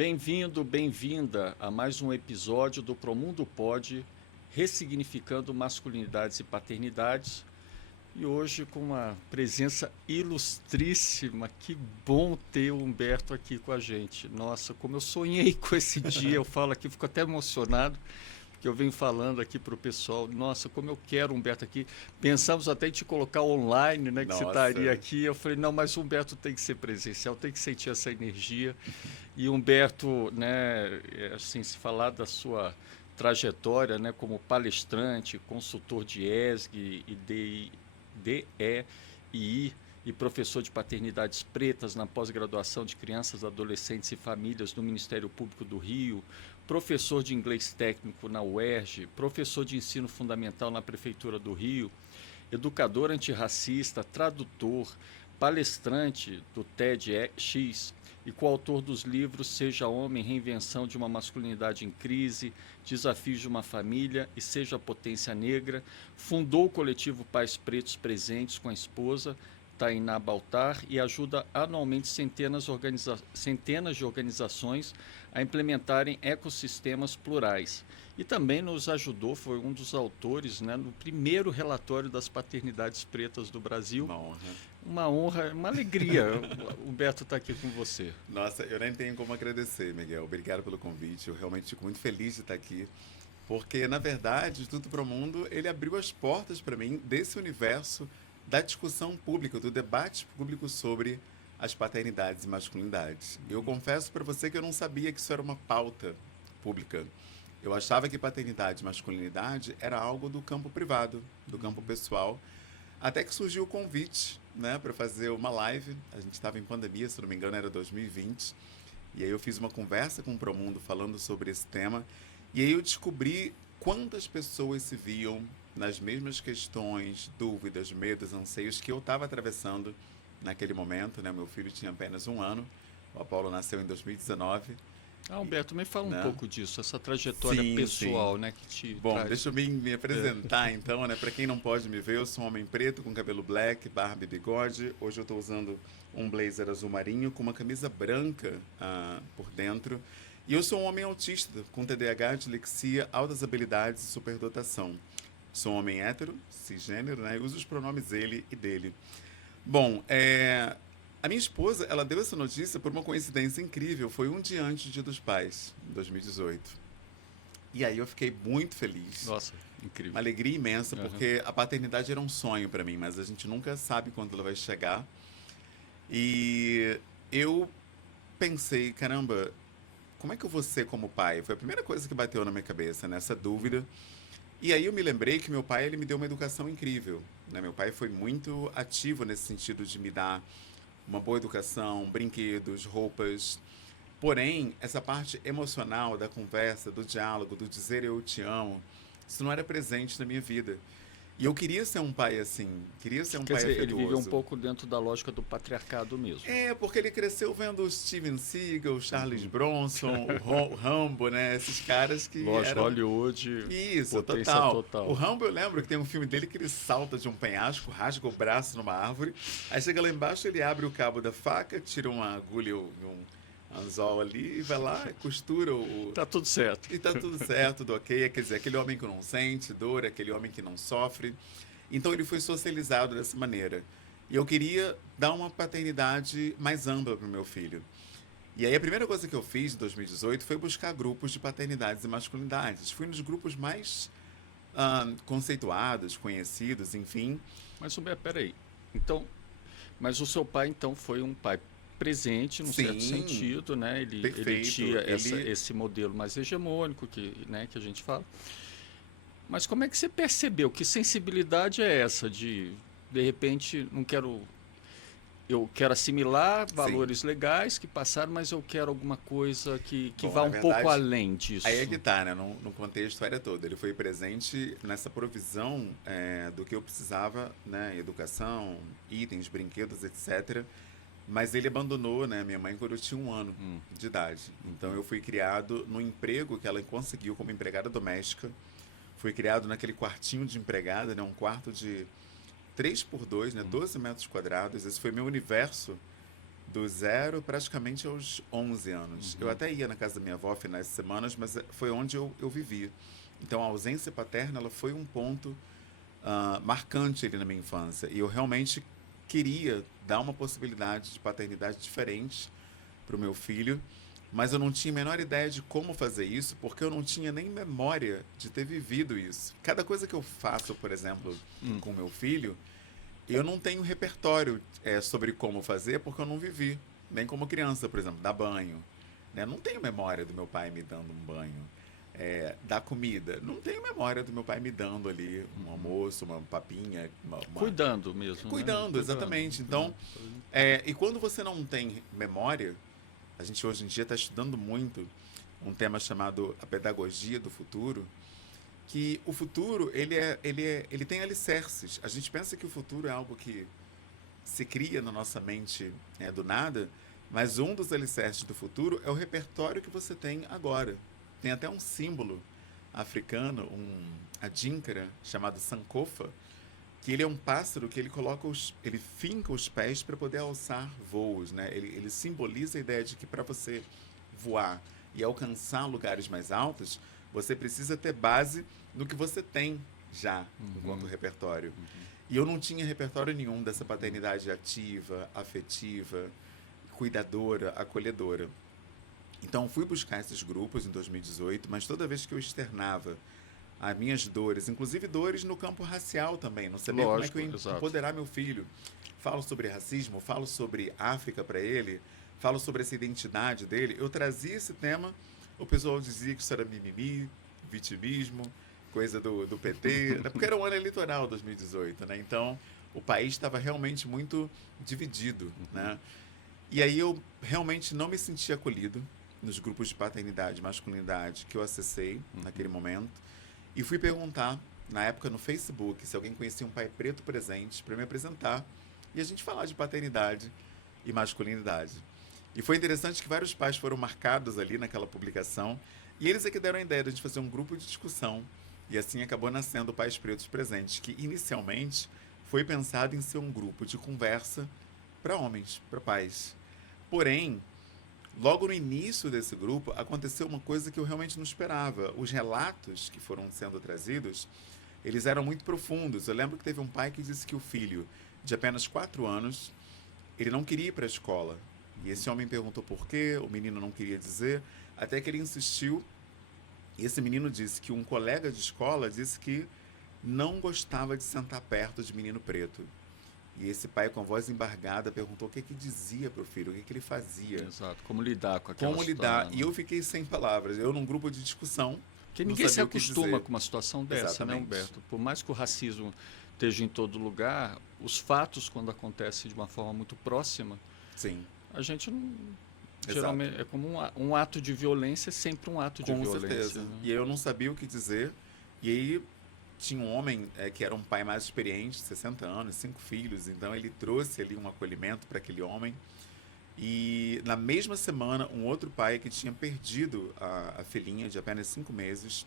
Bem-vindo, bem-vinda a mais um episódio do Promundo Pod, ressignificando masculinidades e paternidades. E hoje com uma presença ilustríssima, que bom ter o Humberto aqui com a gente. Nossa, como eu sonhei com esse dia, eu falo aqui, fico até emocionado, porque eu venho falando aqui para o pessoal, nossa, como eu quero o Humberto aqui. Pensamos até em te colocar online, né, que você estaria aqui. Eu falei, não, mas o Humberto tem que ser presencial, tem que sentir essa energia. E Humberto, né, assim, se falar da sua trajetória, né, como palestrante, consultor de ESG e DEI e professor de paternidades pretas na pós-graduação de crianças, adolescentes e famílias do Ministério Público do Rio, professor de inglês técnico na UERJ, professor de ensino fundamental na Prefeitura do Rio, educador antirracista, tradutor, palestrante do TEDx e coautor dos livros Seja Homem, Reinvenção de uma Masculinidade em Crise, Desafios de uma Família e Seja a Potência Negra, fundou o coletivo Pais Pretos Presentes com a esposa, Tainá Baltar, e ajuda anualmente centenas de organizações a implementarem ecossistemas plurais. E também nos ajudou, foi um dos autores, né, no primeiro relatório das paternidades pretas do Brasil. Uma honra, uma alegria o Humberto estar aqui com você. Nossa, eu nem tenho como agradecer, Miguel. Obrigado pelo convite. Eu realmente fico muito feliz de estar aqui, porque, na verdade, Tudo Pro Mundo, ele abriu as portas para mim desse universo da discussão pública, do debate público sobre as paternidades e masculinidades. Eu confesso para você que eu não sabia que isso era uma pauta pública. Eu achava que paternidade e masculinidade era algo do campo privado, do campo pessoal, até que surgiu o convite, né, para fazer uma live. A gente estava em pandemia, se não me engano, era 2020. E aí eu fiz uma conversa com o Promundo falando sobre esse tema. E aí eu descobri quantas pessoas se viam nas mesmas questões, dúvidas, medos, anseios que eu estava atravessando naquele momento, né? Meu filho tinha apenas 1 ano. O Apolo nasceu em 2019. Humberto, me fala um pouco disso, essa trajetória sim, pessoal, sim. né, que te Bom, traz... deixa eu me apresentar então, né? Para quem não pode me ver, eu sou um homem preto com cabelo black, barba e bigode. Hoje eu estou usando um blazer azul marinho com uma camisa branca por dentro. E eu sou um homem autista com TDAH, dislexia, altas habilidades e superdotação. Sou um homem hétero, cisgênero, né? E uso os pronomes ele e dele. Bom, a minha esposa, ela deu essa notícia por uma coincidência incrível. Foi um dia antes do Dia dos Pais, em 2018. E aí eu fiquei muito feliz. Nossa, incrível. Uma alegria imensa, porque a paternidade era um sonho para mim, mas a gente nunca sabe quando ela vai chegar. E eu pensei, caramba, como é que eu vou ser como pai? Foi a primeira coisa que bateu na minha cabeça, nessa dúvida. E aí eu me lembrei que meu pai, ele me deu uma educação incrível, né? Meu pai foi muito ativo nesse sentido de me dar uma boa educação, brinquedos, roupas. Porém, essa parte emocional da conversa, do diálogo, do dizer eu te amo, isso não era presente na minha vida. E eu queria ser um pai assim, queria ser um pai afetuoso. Ele viveu um pouco dentro da lógica do patriarcado mesmo. Porque ele cresceu vendo o Steven Seagal, o Charles Bronson, o Rambo, né? Esses caras que eram... Hollywood, isso, total. O Rambo, eu lembro que tem um filme dele que ele salta de um penhasco, rasga o braço numa árvore, aí chega lá embaixo, ele abre o cabo da faca, tira uma agulha, um anzol ali e vai lá, costura o... Tá tudo certo. E tá tudo certo, tudo ok. Quer dizer, aquele homem que não sente dor, aquele homem que não sofre. Então ele foi socializado dessa maneira. E eu queria dar uma paternidade mais ampla para o meu filho. E aí a primeira coisa que eu fiz em 2018 foi buscar grupos de paternidades e masculinidades. Fui nos grupos mais conceituados, conhecidos, enfim. Mas, peraí. Então, mas o seu pai, então, foi um pai presente, num certo sentido, né? Ele tinha esse modelo mais hegemônico que a gente fala. Mas como é que você percebeu? Que sensibilidade é essa de repente, eu quero assimilar valores legais que passaram, mas eu quero alguma coisa que vá um pouco além disso. Aí é que tá, né? No contexto era todo. Ele foi presente nessa provisão do que eu precisava, né? Educação, itens, brinquedos, etc., mas ele abandonou, né, minha mãe quando eu tinha 1 ano de idade. Então eu fui criado no emprego que ela conseguiu como empregada doméstica. Fui criado naquele quartinho de empregada, né, um quarto de 3 por 2, né, 12 metros quadrados. Esse foi meu universo do 0 praticamente aos 11 anos. Eu até ia na casa da minha avó finais de semanas, mas foi onde eu vivi. Então, a ausência paterna ela foi um ponto marcante ali na minha infância. E eu realmente queria dar uma possibilidade de paternidade diferente para o meu filho, mas eu não tinha a menor ideia de como fazer isso, porque eu não tinha nem memória de ter vivido isso. Cada coisa que eu faço, por exemplo, com meu filho, eu não tenho repertório sobre como fazer, porque eu não vivi. Nem como criança, por exemplo, dar banho. Né? Não tenho memória do meu pai me dando um banho. Dar comida. Não tenho memória do meu pai me dando ali um almoço, uma papinha. Cuidando mesmo. Cuidando, né? Exatamente. Então, e quando você não tem memória, a gente hoje em dia está estudando muito um tema chamado a pedagogia do futuro, que o futuro ele tem alicerces. A gente pensa que o futuro é algo que se cria na nossa mente do nada, mas um dos alicerces do futuro é o repertório que você tem agora. Tem até um símbolo africano, a dínkara, chamado sankofa, que ele é um pássaro que ele finca os pés para poder alçar voos, né? Ele simboliza a ideia de que para você voar e alcançar lugares mais altos, você precisa ter base no que você tem já enquanto repertório. E eu não tinha repertório nenhum dessa paternidade ativa, afetiva, cuidadora, acolhedora. Então, fui buscar esses grupos em 2018, mas toda vez que eu externava as minhas dores, inclusive dores no campo racial também, não sabia como é que eu ia empoderar meu filho. Falo sobre racismo, falo sobre África para ele, falo sobre essa identidade dele. Eu trazia esse tema, o pessoal dizia que isso era mimimi, vitimismo, coisa do PT, porque era um ano eleitoral, 2018, né? Então, o país estava realmente muito dividido, né? E aí eu realmente não me sentia acolhido nos grupos de paternidade e masculinidade que eu acessei naquele momento. E fui perguntar, na época no Facebook, se alguém conhecia um pai preto presente para me apresentar e a gente falar de paternidade e masculinidade. E foi interessante que vários pais foram marcados ali naquela publicação e eles é que deram a ideia de a gente fazer um grupo de discussão. E assim acabou nascendo o Pais Pretos Presentes, que inicialmente foi pensado em ser um grupo de conversa para homens, para pais. Porém, logo no início desse grupo, aconteceu uma coisa que eu realmente não esperava. Os relatos que foram sendo trazidos, eles eram muito profundos. Eu lembro que teve um pai que disse que o filho, de apenas 4 anos, ele não queria ir para a escola. E esse homem perguntou por quê, o menino não queria dizer, até que ele insistiu. E esse menino disse que um colega de escola disse que não gostava de sentar perto de menino preto. E esse pai, com a voz embargada, perguntou o que dizia para o filho, o que ele fazia. Exato, como lidar com aquela situação. Como lidar. E eu fiquei sem palavras. Eu, num grupo de discussão... Porque ninguém se acostuma com uma situação dessa, né, Humberto? Por mais que o racismo esteja em todo lugar, os fatos, quando acontecem de uma forma muito próxima, sim, a gente não... Geralmente é como um ato de violência, é sempre um ato de violência. Com certeza. Né? E eu não sabia o que dizer. E aí tinha um homem que era um pai mais experiente, 60 anos, 5 filhos. Então ele trouxe ali um acolhimento para aquele homem. E na mesma semana, um outro pai que tinha perdido a filhinha de apenas 5 meses,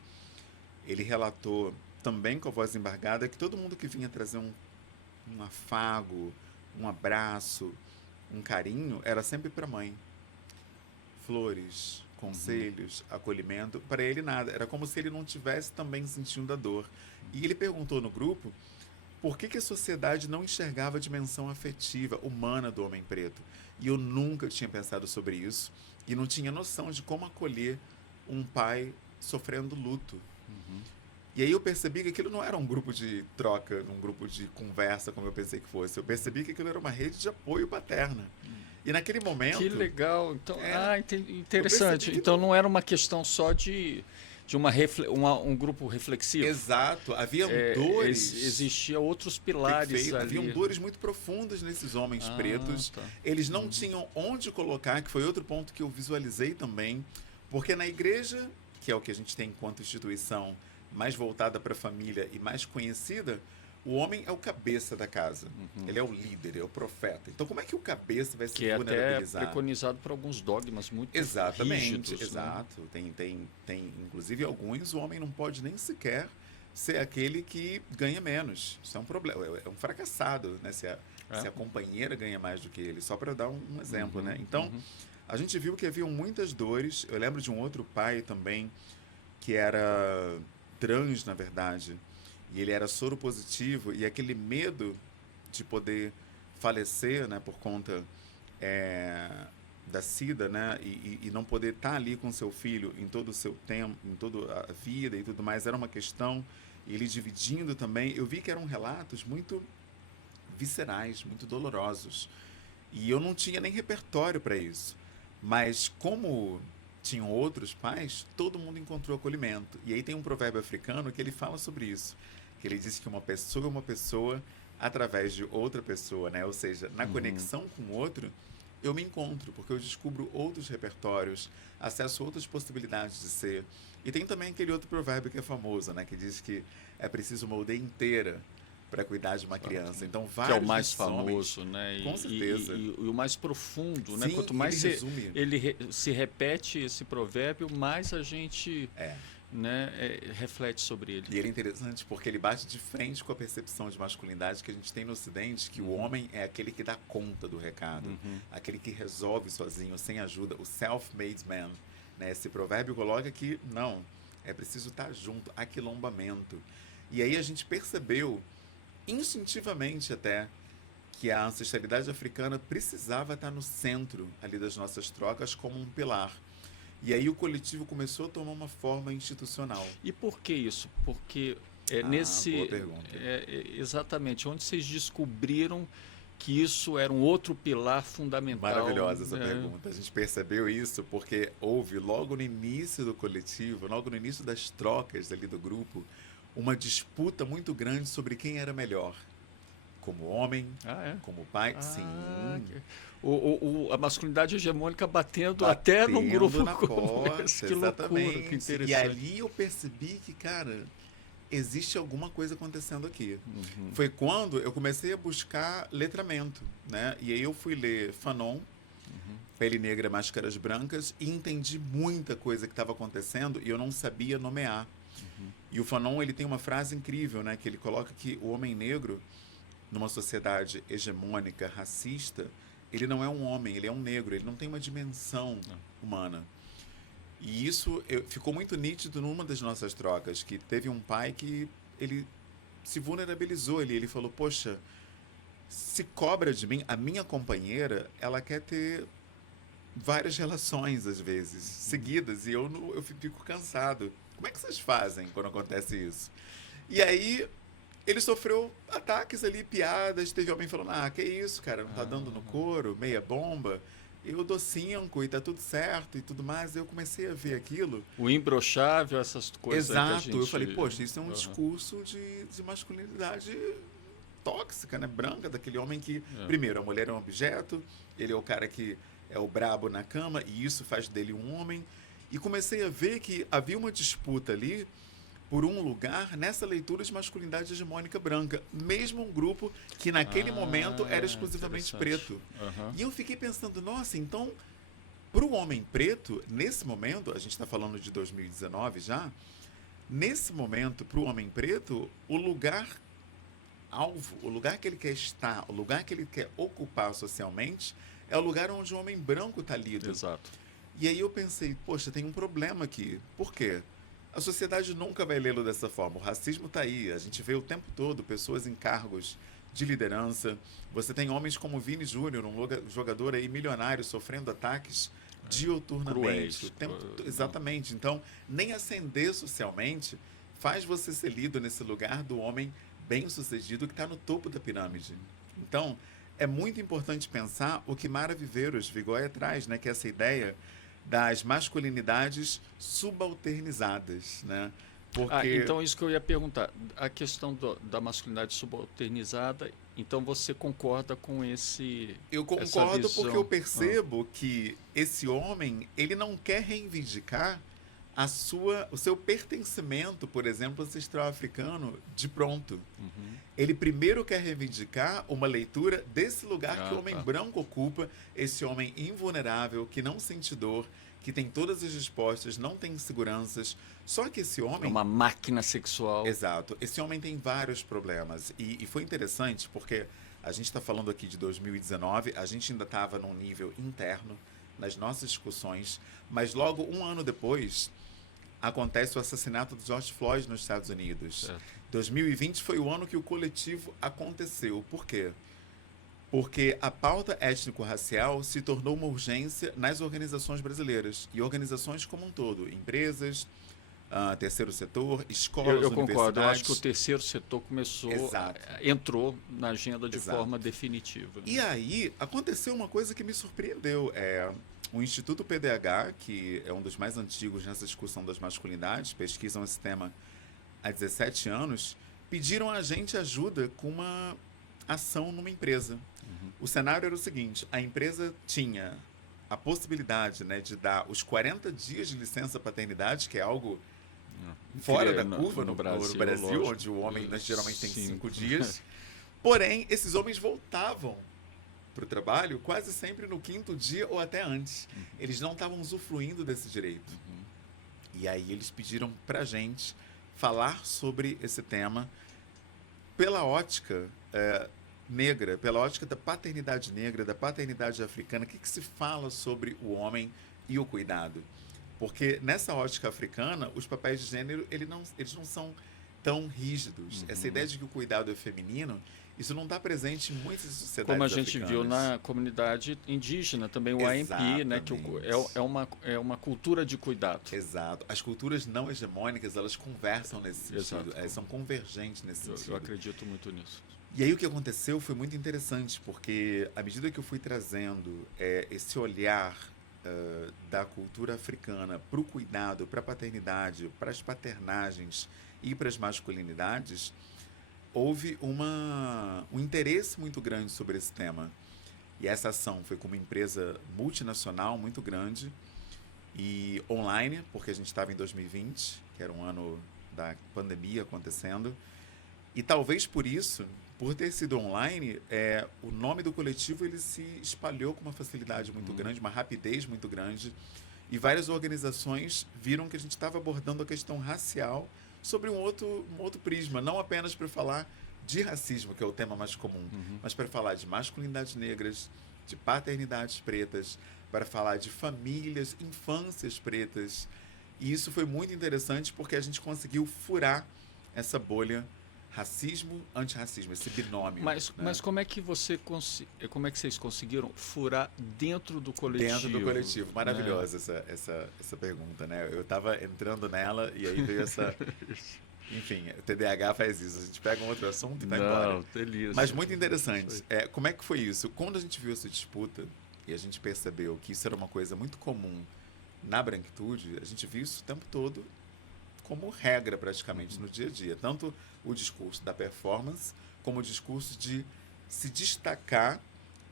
ele relatou, também com a voz embargada, que todo mundo que vinha trazer um afago, um abraço, um carinho, era sempre para a mãe. Flores, conselhos, acolhimento, para ele nada. Era como se ele não tivesse também sentindo a dor. E ele perguntou no grupo por que a sociedade não enxergava a dimensão afetiva, humana do homem preto. E eu nunca tinha pensado sobre isso e não tinha noção de como acolher um pai sofrendo luto. E aí eu percebi que aquilo não era um grupo de troca, um grupo de conversa, como eu pensei que fosse. Eu percebi que aquilo era uma rede de apoio paterna. E naquele momento... Que legal. Então, interessante. Então não era uma questão só de um grupo reflexivo. Exato. Haviam dores... Existiam outros pilares ali. Haviam dores muito profundas nesses homens pretos. Tá. Eles não tinham onde colocar, que foi outro ponto que eu visualizei também. Porque na igreja, que é o que a gente tem enquanto instituição mais voltada para a família e mais conhecida... O homem é o cabeça da casa. Ele é o líder, é o profeta. Então, como é que o cabeça vai se vulnerabilizar? Que é até preconizado por alguns dogmas muito rígidos. Exato. Né? Tem, inclusive, alguns, o homem não pode nem sequer ser aquele que ganha menos. Isso é um problema, é um fracassado, né? se a companheira ganha mais do que ele, só para dar um exemplo, Uhum, né? Então, uhum. a gente viu que haviam muitas dores. Eu lembro de um outro pai também, que era trans, na verdade, e ele era soro positivo, e aquele medo de poder falecer, né, por conta é, da SIDA, né, e não poder estar ali com seu filho em todo o seu tempo, em toda a vida e tudo mais, era uma questão, e ele dividindo também, eu vi que eram relatos muito viscerais, muito dolorosos, e eu não tinha nem repertório para isso, mas como tinham outros pais, todo mundo encontrou acolhimento, e aí tem um provérbio africano que ele fala sobre isso, que ele diz que uma pessoa é uma pessoa através de outra pessoa, né? Ou seja, na conexão com o outro, eu me encontro, porque eu descubro outros repertórios, acesso outras possibilidades de ser. E tem também aquele outro provérbio que é famoso, né? Que diz que é preciso uma aldeia inteira para cuidar de uma criança. Então, Que é o vários mais desses homens, famoso, né? com certeza. E o mais profundo, né? Sim, Quanto ele mais resume. se repete esse provérbio, mais a gente, É. né, reflete sobre ele. E ele é interessante porque ele bate de frente com a percepção de masculinidade que a gente tem no Ocidente, que o homem é aquele que dá conta do recado, aquele que resolve sozinho, sem ajuda, o self-made man. Né? Esse provérbio coloca que, não, é preciso estar junto, aquilombamento. E aí a gente percebeu, instintivamente até, que a ancestralidade africana precisava estar no centro ali das nossas trocas como um pilar. E aí o coletivo começou a tomar uma forma institucional. E por que isso? Porque Boa pergunta. exatamente onde vocês descobriram que isso era um outro pilar fundamental. Maravilhosa essa pergunta. A gente percebeu isso porque houve logo no início do coletivo, logo no início das trocas ali do grupo, uma disputa muito grande sobre quem era melhor. Como homem, como pai, sim. A masculinidade hegemônica batendo até num grupo na porta, esse. Que loucura, que interessante. E ali eu percebi que, cara, existe alguma coisa acontecendo aqui. Foi quando eu comecei a buscar letramento, né? E aí eu fui ler Fanon, Pele Negra, Máscaras Brancas, e entendi muita coisa que estava acontecendo e eu não sabia nomear. E o Fanon, ele tem uma frase incrível, né? Que ele coloca que o homem negro, numa sociedade hegemônica, racista, ele não é um homem, ele é um negro, ele não tem uma dimensão humana. E isso ficou muito nítido numa das nossas trocas, que teve um pai que ele se vulnerabilizou ali, ele falou, poxa, se cobra de mim, a minha companheira, ela quer ter várias relações, às vezes, seguidas, e eu fico cansado. Como é que vocês fazem quando acontece isso? E aí ele sofreu ataques ali, piadas, teve alguém falando, que isso, cara, não tá dando no couro, meia bomba, eu dou 5 e tá tudo certo e tudo mais. Eu comecei a ver aquilo. O imbrochável, essas coisas. Exato, que a gente... eu falei, poxa, isso é um discurso de masculinidade tóxica, né, branca, daquele homem que, primeiro, a mulher é um objeto, ele é o cara que é o brabo na cama, e isso faz dele um homem. E comecei a ver que havia uma disputa ali por um lugar nessa leitura de masculinidade hegemônica branca, mesmo um grupo que naquele momento era exclusivamente preto. E eu fiquei pensando, nossa, então, para o homem preto, nesse momento, a gente está falando de 2019 já, nesse momento, para o homem preto, o lugar alvo, o lugar que ele quer estar, o lugar que ele quer ocupar socialmente, é o lugar onde o homem branco está lido. Exato. E aí eu pensei, poxa, tem um problema aqui. Por quê? A sociedade nunca vai lê-lo dessa forma. O racismo está aí. A gente vê o tempo todo pessoas em cargos de liderança. Você tem homens como Vini Júnior, um jogador aí milionário, sofrendo ataques diuturnamente. Exatamente. Então, nem ascender socialmente faz você ser lido nesse lugar do homem bem-sucedido que está no topo da pirâmide. Então, é muito importante pensar o que Mara Viveiros Vigóia traz, né? Que é essa ideia das masculinidades subalternizadas, né? Porque... então isso que eu ia perguntar, a questão da masculinidade subalternizada, então você concorda com esse... Eu concordo porque eu percebo que esse homem, ele não quer reivindicar o seu pertencimento, por exemplo, ancestral africano, de pronto. Ele primeiro quer reivindicar uma leitura desse lugar que o homem branco ocupa, esse homem invulnerável, que não sente dor, que tem todas as respostas, não tem inseguranças. Só que esse homem... É uma máquina sexual. Exato. Esse homem tem vários problemas. E foi interessante porque A gente está falando aqui de 2019, a gente ainda estava num nível interno, nas nossas discussões, mas logo um ano depois acontece o assassinato de George Floyd nos Estados Unidos. Certo. 2020 foi o ano que o coletivo aconteceu. Por quê? Porque a pauta étnico-racial se tornou uma urgência nas organizações brasileiras e organizações como um todo, empresas, terceiro setor, escolas, Eu concordo, eu universidades. acho que o terceiro setor Exato. entrou na agenda de Exato. forma definitiva. Né? E aí aconteceu uma coisa que me surpreendeu. O Instituto PDH, que é um dos mais antigos nessa discussão das masculinidades, pesquisam esse tema há 17 anos, pediram a gente ajuda com uma ação numa empresa. O cenário era o seguinte: a empresa tinha a possibilidade, né, de dar os 40 dias de licença paternidade, que é algo fora da curva no Brasil, lógico. onde o homem geralmente tem 5 Cinco. dias. Porém, esses homens voltavam para o trabalho quase sempre no 5º dia ou até antes. Eles não estavam usufruindo desse direito. E aí eles pediram para a gente falar sobre esse tema pela ótica negra, pela ótica da paternidade negra, da paternidade africana. O que se fala sobre o homem e o cuidado? Porque nessa ótica africana, os papéis de gênero eles não são tão rígidos. Essa ideia de que o cuidado é feminino, isso não está presente em muitas sociedades Como a gente africanas. viu na comunidade indígena, também o AMP, né, que é uma cultura de cuidado. Exato. As culturas não hegemônicas, elas conversam nesse sentido. Elas são convergentes nesse sentido. Eu acredito muito nisso. E aí o que aconteceu foi muito interessante, porque à medida que eu fui trazendo esse olhar da cultura africana para o cuidado, para a paternidade, para as paternagens e para as masculinidades, houve um interesse muito grande sobre esse tema. E essa ação foi com uma empresa multinacional muito grande e online, porque a gente estava em 2020, que era um ano da pandemia acontecendo. E talvez por isso, por ter sido online, o nome do coletivo ele se espalhou com uma facilidade muito grande, uma rapidez muito grande. E várias organizações viram que a gente estava abordando a questão racial sobre um outro prisma, não apenas para falar de racismo, que é o tema mais comum, mas para falar de masculinidades negras, de paternidades pretas, para falar de famílias, infâncias pretas. E isso foi muito interessante porque a gente conseguiu furar essa bolha racismo, antirracismo, esse binômio. Mas como é que vocês conseguiram furar dentro do coletivo? Dentro do coletivo. Maravilhosa essa pergunta, né? Eu estava entrando nela e aí veio essa... Enfim, o TDAH faz isso. A gente pega um outro assunto e vai embora. Delícia. Mas muito interessante. Como é que foi isso? Quando a gente viu essa disputa e a gente percebeu que isso era uma coisa muito comum na branquitude, a gente viu isso o tempo todo como regra praticamente no dia a dia. Tanto o discurso da performance, como o discurso de se destacar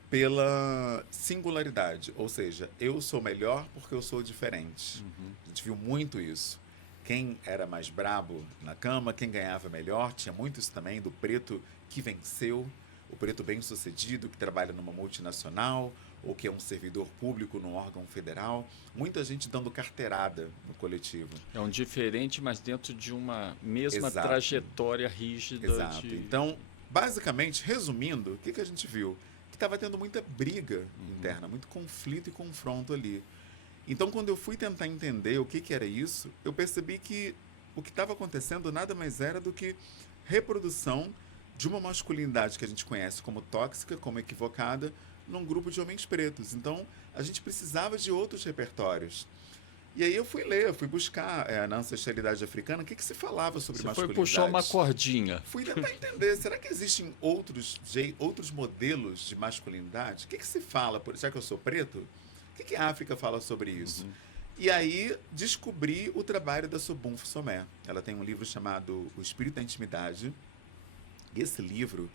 pela singularidade. Ou seja, eu sou melhor porque eu sou diferente. A gente viu muito isso. Quem era mais brabo na cama, quem ganhava melhor, tinha muito isso também, do preto que venceu, o preto bem-sucedido, que trabalha numa multinacional, ou que é um servidor público num órgão federal. Muita gente dando carteirada no coletivo. É um diferente, mas dentro de uma mesma Exato. Trajetória rígida. Exato. Então, basicamente, resumindo, o que a gente viu? Que estava tendo muita briga interna, muito conflito e confronto ali. Então, quando eu fui tentar entender o que era isso, eu percebi que o que estava acontecendo nada mais era do que reprodução de uma masculinidade que a gente conhece como tóxica, como equivocada, num grupo de homens pretos. Então, a gente precisava de outros repertórios. E aí eu fui ler, eu fui buscar na ancestralidade africana o que se falava sobre masculinidade. Você foi puxar uma cordinha. Fui tentar entender, será que existem outros modelos de masculinidade? O que se fala, já que eu sou preto? O que a África fala sobre isso? E aí descobri o trabalho da Sobunfu Somé. Ela tem um livro chamado O Espírito da Intimidade. Esse livro...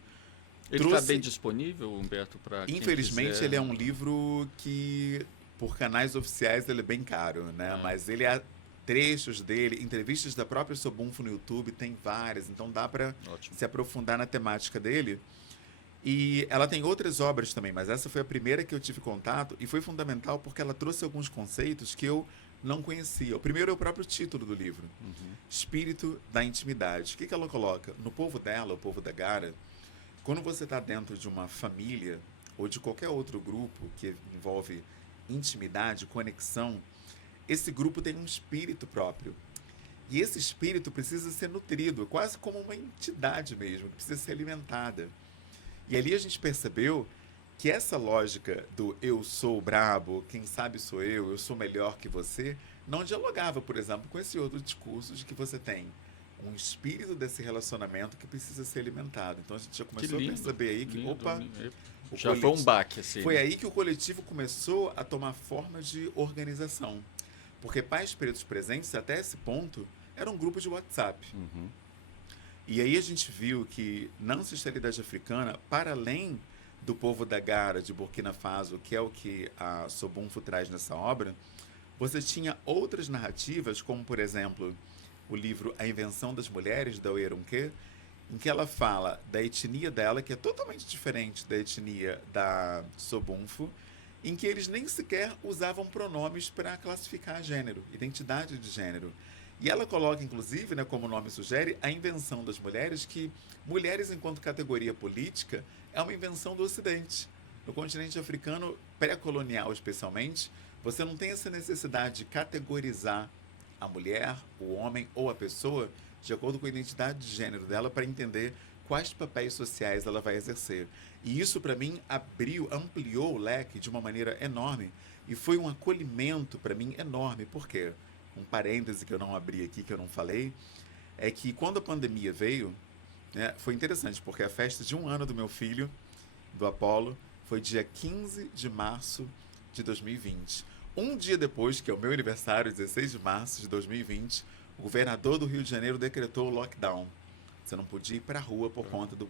Ele está bem disponível, Humberto, para quem Infelizmente, quiser. ele é um livro que, por canais oficiais, ele é bem caro, né? Mas ele há trechos dele, entrevistas da própria Sobunfu no YouTube, tem várias, então dá para se aprofundar na temática dele. E ela tem outras obras também, mas essa foi a primeira que eu tive contato e foi fundamental porque ela trouxe alguns conceitos que eu não conhecia. O primeiro é o próprio título do livro, Espírito da Intimidade. O que ela coloca? No povo dela, o povo da Gara, quando você está dentro de uma família ou de qualquer outro grupo que envolve intimidade, conexão, esse grupo tem um espírito próprio. E esse espírito precisa ser nutrido, quase como uma entidade mesmo, que precisa ser alimentada. E ali a gente percebeu que essa lógica do eu sou brabo, quem sabe sou eu sou melhor que você, não dialogava, por exemplo, com esse outro discurso de que você tem um espírito desse relacionamento que precisa ser alimentado. Então a gente já começou a perceber aí que, já foi um baque, assim. Foi aí que o coletivo começou a tomar forma de organização. Porque Pais Pretos Presentes, até esse ponto, era um grupo de WhatsApp. Uhum. E aí a gente viu que na ancestralidade africana, para além do povo da Gara, de Burkina Faso, que é o que a Sobunfu traz nessa obra, você tinha outras narrativas, como, por exemplo, o livro A Invenção das Mulheres, da Oyeronke, em que ela fala da etnia dela, que é totalmente diferente da etnia da Sobunfu, em que eles nem sequer usavam pronomes para classificar gênero, identidade de gênero. E ela coloca, inclusive, né, como o nome sugere, a invenção das mulheres, que mulheres enquanto categoria política é uma invenção do Ocidente. No continente africano, pré-colonial especialmente, você não tem essa necessidade de categorizar a mulher, o homem ou a pessoa de acordo com a identidade de gênero dela para entender quais papéis sociais ela vai exercer. E isso, para mim, ampliou o leque de uma maneira enorme e foi um acolhimento para mim enorme. Por quê? Um parêntese que eu não abri aqui, que eu não falei, é que quando a pandemia veio, né, foi interessante, porque a festa de 1 ano do meu filho, do Apolo, foi dia 15 de março de 2020. Um dia depois, que é o meu aniversário, 16 de março de 2020, o governador do Rio de Janeiro decretou o lockdown. Você não podia ir para a rua por conta do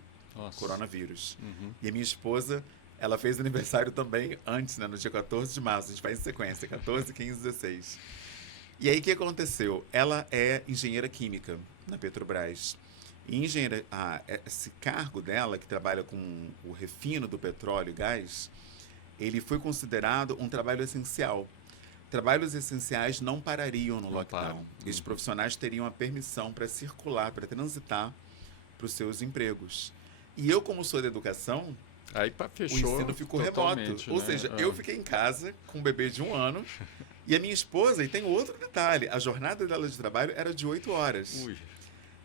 coronavírus. Uhum. E a minha esposa, ela fez aniversário também antes, né, no dia 14 de março. A gente vai em sequência, 14, 15, 16. E aí o que aconteceu? Ela é engenheira química na Petrobras. E esse cargo dela, que trabalha com o refino do petróleo e gás, ele foi considerado um trabalho essencial. Trabalhos essenciais não parariam no lockdown. Esses profissionais teriam a permissão para circular, para transitar para os seus empregos. E eu, como sou da educação, aí fechou, o ensino ficou remoto. Ou seja, eu fiquei em casa com um bebê de 1 ano e a minha esposa, e tem outro detalhe, a jornada dela de trabalho era de 8 horas. Ui.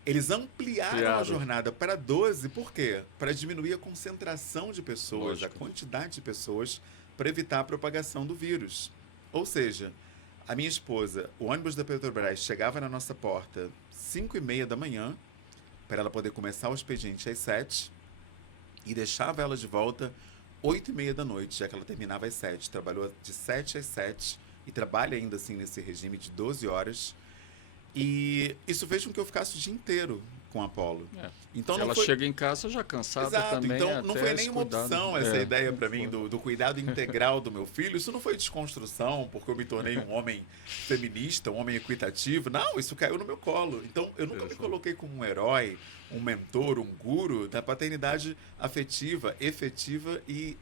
Eles ampliaram a jornada para 12, por quê? Para diminuir a concentração de pessoas, Lógico. a quantidade de pessoas, para evitar a propagação do vírus. Ou seja, a minha esposa, o ônibus da Petrobras chegava na nossa porta 5h30 da manhã, para ela poder começar o expediente às 7, e deixava ela de volta 8h30 da noite, já que ela terminava às 7. Trabalhou de 7 às 7 e trabalha ainda assim nesse regime de 12 horas. E isso fez com que eu ficasse o dia inteiro com a Apolo. Então, ela chega em casa já cansada. Exato. Também. Então não foi nenhuma opção essa ideia para mim do cuidado integral do meu filho. Isso não foi desconstrução, porque eu me tornei um homem feminista, um homem equitativo. Não, isso caiu no meu colo. Então eu nunca me coloquei como um herói, um mentor, um guru da paternidade afetiva, efetiva e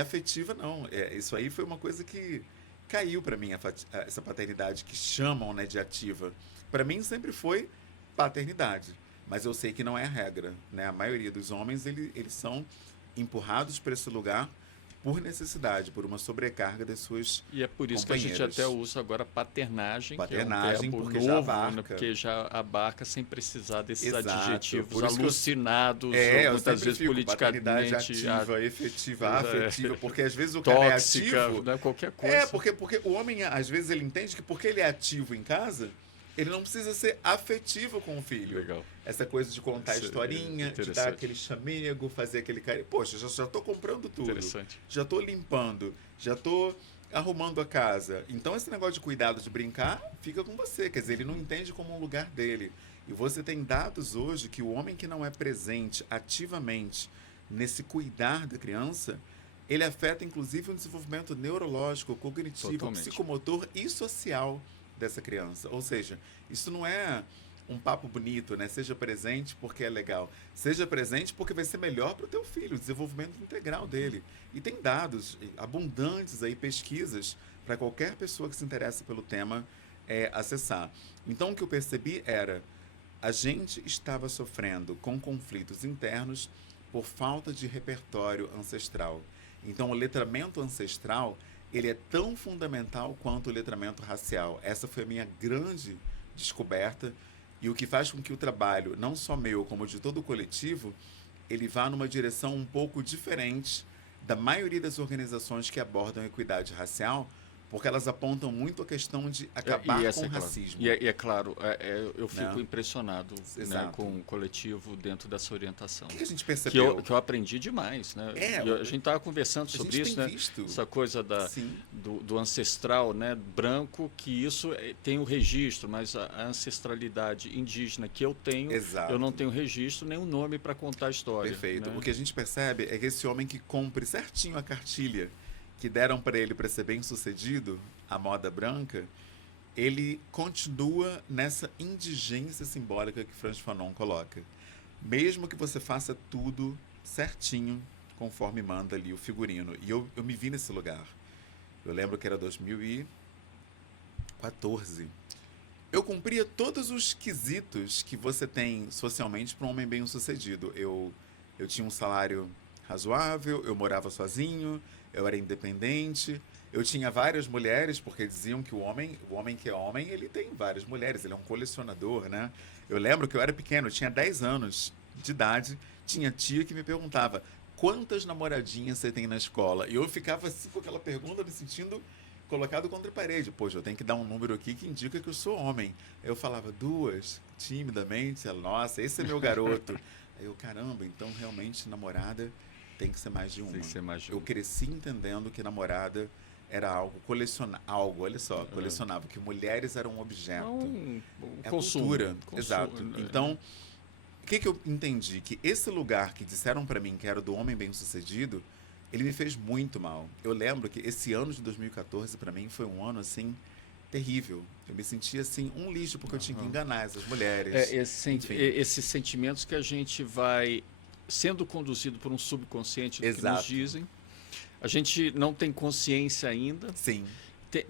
afetiva, não. Isso aí foi uma coisa que caiu para mim, essa paternidade que chamam, né, de ativa. Para mim sempre foi paternidade, mas eu sei que não é a regra, né? A maioria dos homens, eles são empurrados para esse lugar por necessidade, por uma sobrecarga das suas E é por isso que a gente até usa agora paternagem, que é um verbo porque novo, já abarca. né? Porque já abarca sem precisar desses Exato. adjetivos alucinados, muitas vezes politicamente ativa, efetiva, afetiva, porque às vezes o tóxica, cara é ativo, né? Qualquer coisa. Porque o homem às vezes ele entende que porque ele é ativo em casa, ele não precisa ser afetivo com o filho. Legal. Essa coisa de contar historinha, de dar aquele chamego, fazer aquele carinho. Poxa, já estou comprando tudo. Interessante. Já estou limpando, já estou arrumando a casa. Então, esse negócio de cuidado, de brincar, fica com você. Quer dizer, ele não entende como um lugar dele. E você tem dados hoje que o homem que não é presente ativamente nesse cuidar da criança, ele afeta, inclusive, o desenvolvimento neurológico, cognitivo, psicomotor e social dessa criança. Ou seja, isso não é um papo bonito, né? Seja presente porque é legal. Seja presente porque vai ser melhor para o teu filho, o desenvolvimento integral dele. E tem dados abundantes aí, pesquisas, para qualquer pessoa que se interessa pelo tema acessar. Então, o que eu percebi era, a gente estava sofrendo com conflitos internos por falta de repertório ancestral. Então, o letramento ancestral, ele é tão fundamental quanto o letramento racial. Essa foi a minha grande descoberta e o que faz com que o trabalho, não só meu, como de todo o coletivo, ele vá numa direção um pouco diferente da maioria das organizações que abordam a equidade racial, porque elas apontam muito a questão de acabar com o racismo. E é claro, eu fico impressionado, né, Exato. com o coletivo dentro dessa orientação. O que a gente percebeu? Que eu aprendi demais, né? A gente estava conversando sobre isso, né? Visto. Essa coisa do ancestral, né? Branco, que isso tem o registro, mas a ancestralidade indígena que eu tenho, eu não tenho registro nem um nome para contar a história. Perfeito. Né? O que a gente percebe é que esse homem que cumpre certinho a cartilha que deram para ele para ser bem sucedido, a moda branca, ele continua nessa indigência simbólica que Frantz Fanon coloca. Mesmo que você faça tudo certinho, conforme manda ali o figurino. E eu me vi nesse lugar. Eu lembro que era 2014. Eu cumpria todos os quesitos que você tem socialmente para um homem bem sucedido. Eu tinha um salário razoável, eu morava sozinho, eu era independente, eu tinha várias mulheres, porque diziam que o homem que é homem, ele tem várias mulheres, ele é um colecionador, né? Eu lembro que eu era pequeno, eu tinha 10 anos de idade, tinha tia que me perguntava, quantas namoradinhas você tem na escola? E eu ficava assim com aquela pergunta, me sentindo colocado contra a parede. Poxa, eu tenho que dar um número aqui que indica que eu sou homem. Eu falava 2, timidamente, ela, nossa, esse é meu garoto. Aí eu, caramba, então realmente namorada tem que ser mais de uma. Tem que ser mais de uma. Eu cresci entendendo que namorada era algo colecionável, olha só, colecionável, que mulheres eram um objeto. É consumo, cultura, exato. Então, o que eu entendi? Que esse lugar que disseram para mim que era do homem bem-sucedido, ele me fez muito mal. Eu lembro que esse ano de 2014, para mim, foi um ano, assim, terrível. Eu me sentia, assim, um lixo, porque eu tinha que enganar essas mulheres. Esses sentimentos que a gente vai sendo conduzido por um subconsciente do que nos dizem. A gente não tem consciência ainda. Sim.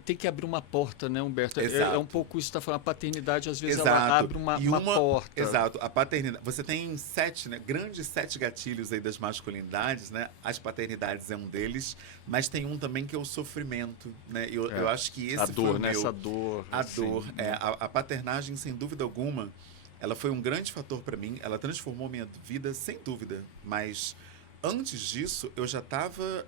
Tem que abrir uma porta, né, Humberto? É um pouco isso que você está falando. A paternidade, às vezes, Exato. ela abre uma porta. Exato. A paternidade... Você tem 7, né, grandes 7 gatilhos aí das masculinidades, né? As paternidades é um deles, mas tem um também que é o sofrimento, né? Eu acho que esse a dor, foi o né? meu... Essa dor. A dor. A paternagem, sem dúvida alguma, ela foi um grande fator para mim. Ela transformou minha vida, sem dúvida. Mas antes disso, eu já estava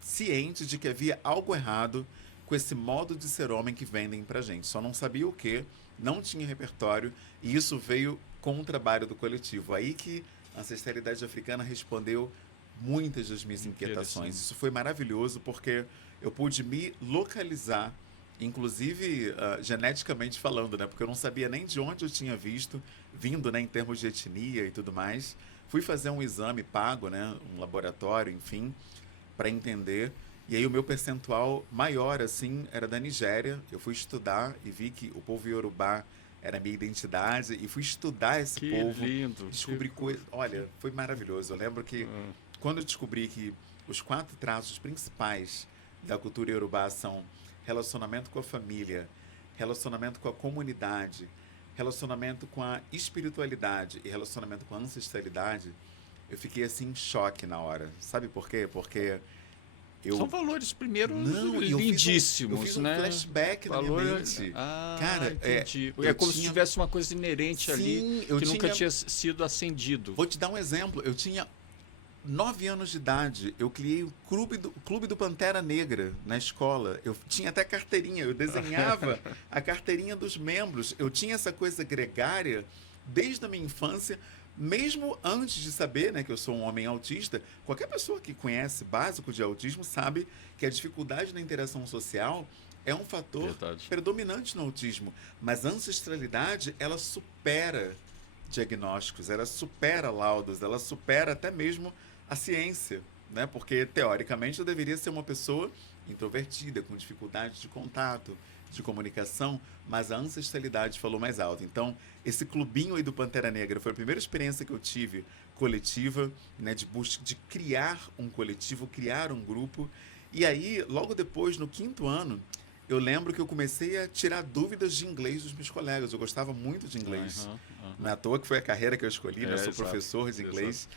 ciente de que havia algo errado com esse modo de ser homem que vendem pra gente. Só não sabia o quê, não tinha repertório, e isso veio com o trabalho do coletivo. Aí que a ancestralidade africana respondeu muitas das minhas inquietações. Isso foi maravilhoso, porque eu pude me localizar, inclusive geneticamente falando, né? Porque eu não sabia nem de onde eu tinha vindo, né, em termos de etnia e tudo mais. Fui fazer um exame pago, né, um laboratório, enfim, para entender. E aí o meu percentual maior, assim, era da Nigéria. Eu fui estudar e vi que o povo iorubá era a minha identidade. E fui estudar esse povo. Lindo. Descobri coisas... Olha, foi maravilhoso. Eu lembro que quando eu descobri que os 4 traços principais da cultura iorubá são relacionamento com a família, relacionamento com a comunidade, relacionamento com a espiritualidade e relacionamento com a ancestralidade, eu fiquei, assim, em choque na hora. Sabe por quê? Porque... São valores, primeiro, lindíssimos, eu fiz um né? flashback na minha mente. Cara, entendi. É como se tivesse uma coisa inerente ali que nunca tinha sido acendido. Vou te dar um exemplo. Eu tinha 9 anos de idade. Eu criei o Clube do Pantera Negra na escola. Eu tinha até carteirinha. Eu desenhava a carteirinha dos membros. Eu tinha essa coisa gregária desde a minha infância. Mesmo antes de saber, né, que eu sou um homem autista, qualquer pessoa que conhece básico de autismo sabe que a dificuldade na interação social é um fator predominante no autismo. Mas a ancestralidade, ela supera diagnósticos, ela supera laudos, ela supera até mesmo a ciência, né? Porque, teoricamente, eu deveria ser uma pessoa introvertida, com dificuldade de contato, de comunicação, mas a ancestralidade falou mais alto. Então, esse clubinho aí do Pantera Negra foi a primeira experiência que eu tive coletiva, né, de criar um coletivo, criar um grupo. E aí, logo depois, no 5º ano, eu lembro que eu comecei a tirar dúvidas de inglês dos meus colegas. Eu gostava muito de inglês. Não é à toa que foi a carreira que eu escolhi, né? Eu sou professor de inglês.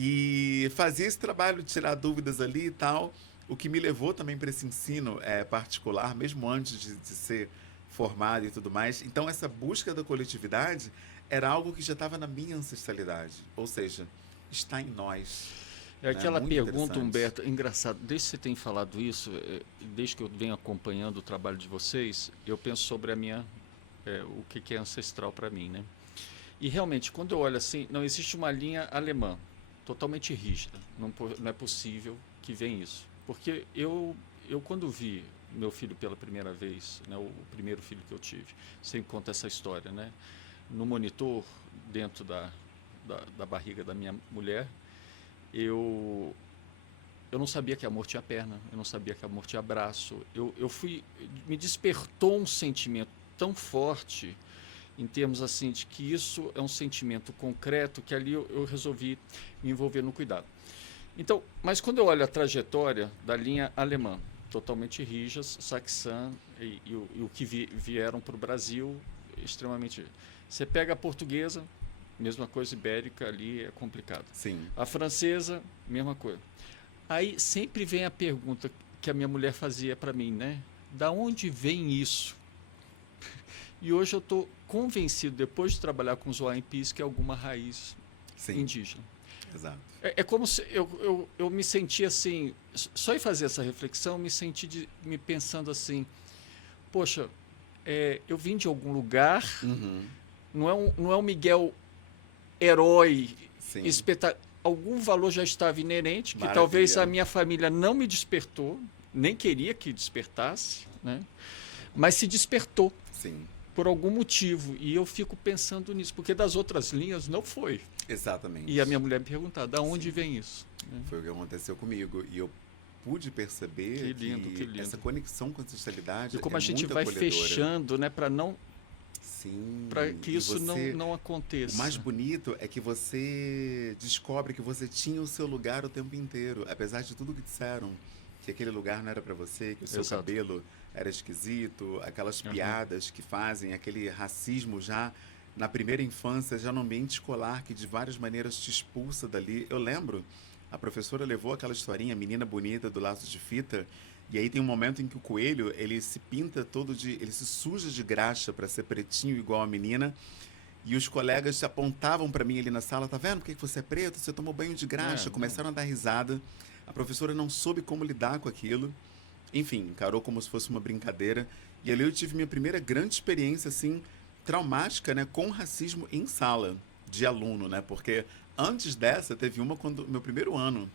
E fazia esse trabalho de tirar dúvidas ali e tal, o que me levou também para esse ensino particular, mesmo antes de ser formado e tudo mais. Então, essa busca da coletividade era algo que já estava na minha ancestralidade, ou seja, está em nós. É Né? aquela Muito pergunta, interessante. Humberto, engraçado, desde que você tem falado isso, desde que eu venho acompanhando o trabalho de vocês, eu penso sobre o que é ancestral para mim, né? E realmente, quando eu olho assim, não existe uma linha alemã totalmente rígida. Não é possível que venha isso. Porque eu quando vi meu filho pela primeira vez, né, o primeiro filho que eu tive, sempre conta essa história, né? No monitor, dentro da barriga da minha mulher, eu não sabia que amor tinha perna, eu não sabia que amor tinha braço. Me despertou um sentimento tão forte em termos assim de que isso é um sentimento concreto que ali eu resolvi me envolver no cuidado. Então, mas quando eu olho a trajetória da linha alemã, totalmente rígidas, saxã e o que vieram para o Brasil, extremamente. Você pega a portuguesa, mesma coisa, ibérica, ali é complicado. Sim. A francesa, mesma coisa. Aí sempre vem a pergunta que a minha mulher fazia para mim, né? Da onde vem isso? E hoje eu estou convencido, depois de trabalhar com os OAMPs, que é alguma raiz Sim. indígena. Exato. É como se eu me senti assim, só em fazer essa reflexão, me senti me pensando assim, poxa, eu vim de algum lugar, Uhum. não é um Miguel herói, Sim. algum valor já estava inerente, que Maravilha. talvez a minha família não me despertou, nem queria que despertasse, né? Mas se despertou. Sim. Por algum motivo. E eu fico pensando nisso, porque das outras linhas não foi. Exatamente. E a minha mulher me perguntava, da onde Sim. vem isso? Foi o que aconteceu comigo. E eu pude perceber Que lindo. essa conexão com a ancestralidade E como é a gente muito vai acolhedora. fechando, né, para que isso não aconteça. O mais bonito é que você descobre que você tinha o seu lugar o tempo inteiro, apesar de tudo que disseram, que aquele lugar não era para você, que o seu Exato. cabelo era esquisito, aquelas piadas que fazem, aquele racismo já na primeira infância, já no ambiente escolar, que de várias maneiras te expulsa dali. Eu lembro, a professora levou aquela historinha, Menina Bonita do Laço de Fita, e aí tem um momento em que o coelho, ele se pinta ele se suja de graxa para ser pretinho igual a menina, e os colegas se apontavam para mim ali na sala, tá vendo por que você é preto? Você tomou banho de graxa. Começaram a dar risada. A professora não soube como lidar com aquilo. Enfim, encarou como se fosse uma brincadeira. E ali eu tive minha primeira grande experiência, assim, traumática, né, com racismo em sala de aluno, né? Porque antes dessa, teve uma quando meu primeiro ano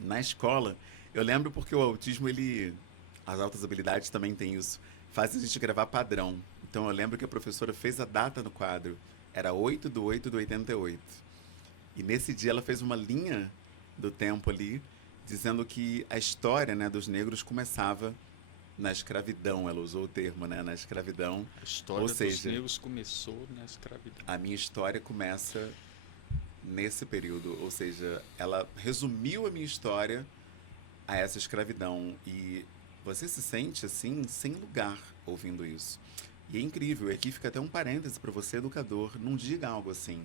na escola. Eu lembro porque o autismo, as altas habilidades também tem isso, faz a gente gravar padrão. Então eu lembro que a professora fez a data no quadro, era 8/8/88. E nesse dia ela fez uma linha do tempo ali, dizendo que a história, né, dos negros começava na escravidão. Ela usou o termo, né, na escravidão. A história dos negros começou na escravidão. A minha história começa nesse período, ou seja, ela resumiu a minha história a essa escravidão. E você se sente assim, sem lugar, ouvindo isso. E é incrível, e aqui fica até um parêntese para você, educador, não diga algo assim.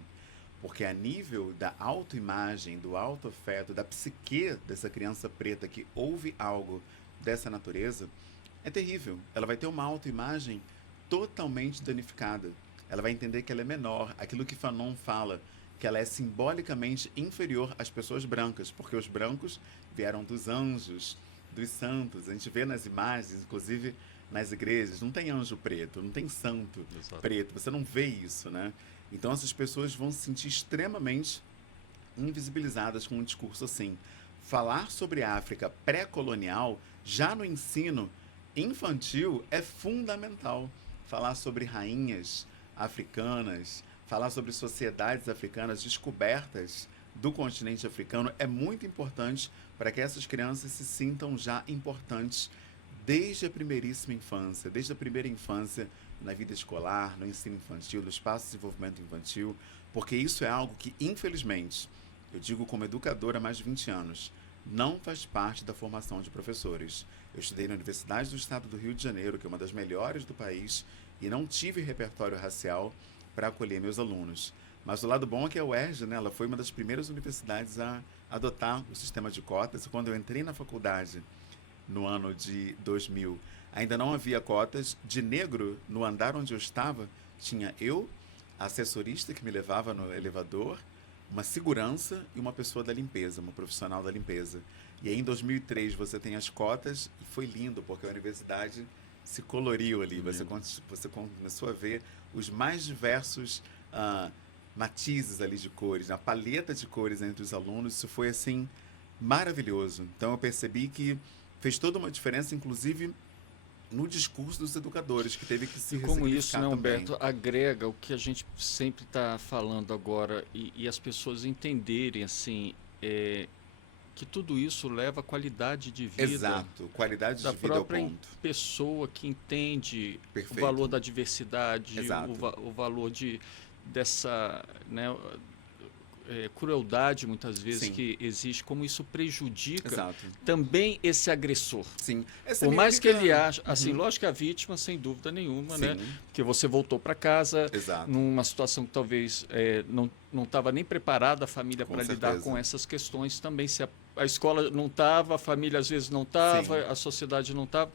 Porque a nível da autoimagem, do autoafeto, da psique dessa criança preta que ouve algo dessa natureza, é terrível. Ela vai ter uma autoimagem totalmente danificada. Ela vai entender que ela é menor. Aquilo que Fanon fala, que ela é simbolicamente inferior às pessoas brancas, porque os brancos vieram dos anjos, dos santos. A gente vê nas imagens, inclusive nas igrejas, não tem anjo preto, não tem santo preto. Você não vê isso, né? Então essas pessoas vão se sentir extremamente invisibilizadas com um discurso assim. Falar sobre a África pré-colonial, já no ensino infantil, é fundamental. Falar sobre rainhas africanas, falar sobre sociedades africanas, descobertas do continente africano, é muito importante para que essas crianças se sintam já importantes desde a primeiríssima infância, desde a primeira infância, na vida escolar, no ensino infantil, no espaço de desenvolvimento infantil, porque isso é algo que, infelizmente, eu digo como educador há mais de 20 anos, não faz parte da formação de professores. Eu estudei na Universidade do Estado do Rio de Janeiro, que é uma das melhores do país, e não tive repertório racial, para acolher meus alunos. Mas o lado bom é que a UERJ, né, ela foi uma das primeiras universidades a adotar o sistema de cotas. Quando eu entrei na faculdade, no ano de 2000, ainda não havia cotas. De negro, no andar onde eu estava, tinha eu, a assessorista que me levava no elevador, uma segurança e uma pessoa da limpeza, uma profissional da limpeza. E aí, em 2003, você tem as cotas, e foi lindo, porque a universidade se coloriu ali. Você começou a ver os mais diversos matizes ali de cores, a paleta de cores entre os alunos. Isso foi, assim, maravilhoso. Então, eu percebi que fez toda uma diferença, inclusive no discurso dos educadores, que teve que se como isso, né, também. Humberto, agrega o que a gente sempre está falando agora e as pessoas entenderem assim, que tudo isso leva a qualidade de vida. Exato, qualidade da de vida ao própria ponto. pessoa que entende Perfeito. o valor da diversidade, Exato. o valor dessa, né, crueldade muitas vezes Sim. que existe, como isso prejudica Exato. também esse agressor. Sim. Por mais que ele ache, assim, lógico que a vítima, sem dúvida nenhuma, Sim. né? Porque você voltou para casa Exato. numa situação que talvez não estava nem preparada a família para lidar com essas questões também. Se a escola não estava, a família às vezes não estava, a sociedade não estava.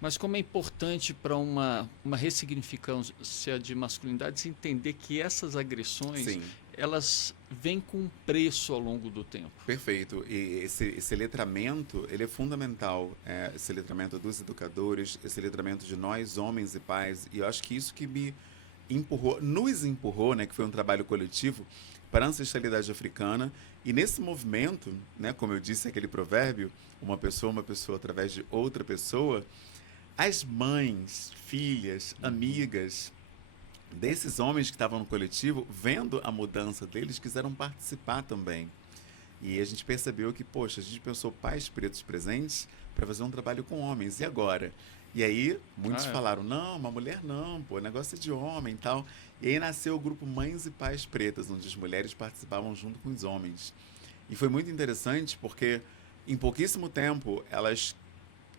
Mas como é importante para uma ressignificância de masculinidade entender que essas agressões, Sim. elas vêm com um preço ao longo do tempo. Perfeito. E esse letramento, ele é fundamental. Esse letramento dos educadores, esse letramento de nós, homens e pais. E eu acho que isso que nos empurrou, né, que foi um trabalho coletivo, para a ancestralidade africana. E nesse movimento, né, como eu disse, aquele provérbio, uma pessoa através de outra pessoa, as mães, filhas, amigas desses homens que estavam no coletivo, vendo a mudança deles, quiseram participar também. E a gente percebeu que, poxa, a gente pensou pais pretos presentes para fazer um trabalho com homens, e agora? E aí, muitos falaram, não, uma mulher não, pô, o negócio é de homem e tal. E aí nasceu o grupo Mães e Pais Pretas, onde as mulheres participavam junto com os homens. E foi muito interessante porque, em pouquíssimo tempo, elas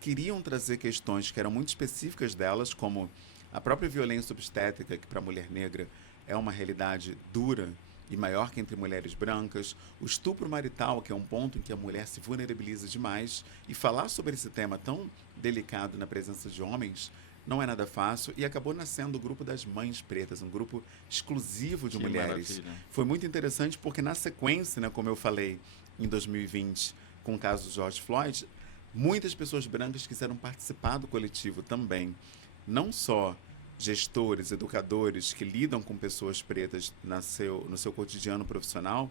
queriam trazer questões que eram muito específicas delas, como a própria violência obstétrica, que para a mulher negra é uma realidade dura e maior que entre mulheres brancas, o estupro marital, que é um ponto em que a mulher se vulnerabiliza demais, e falar sobre esse tema tão delicado na presença de homens não é nada fácil, e acabou nascendo o grupo das Mães Pretas, um grupo exclusivo de mulheres. Maravilha. Foi muito interessante porque na sequência, né, como eu falei, em 2020, com o caso do George Floyd, muitas pessoas brancas quiseram participar do coletivo também. Não só gestores, educadores que lidam com pessoas pretas no seu cotidiano profissional,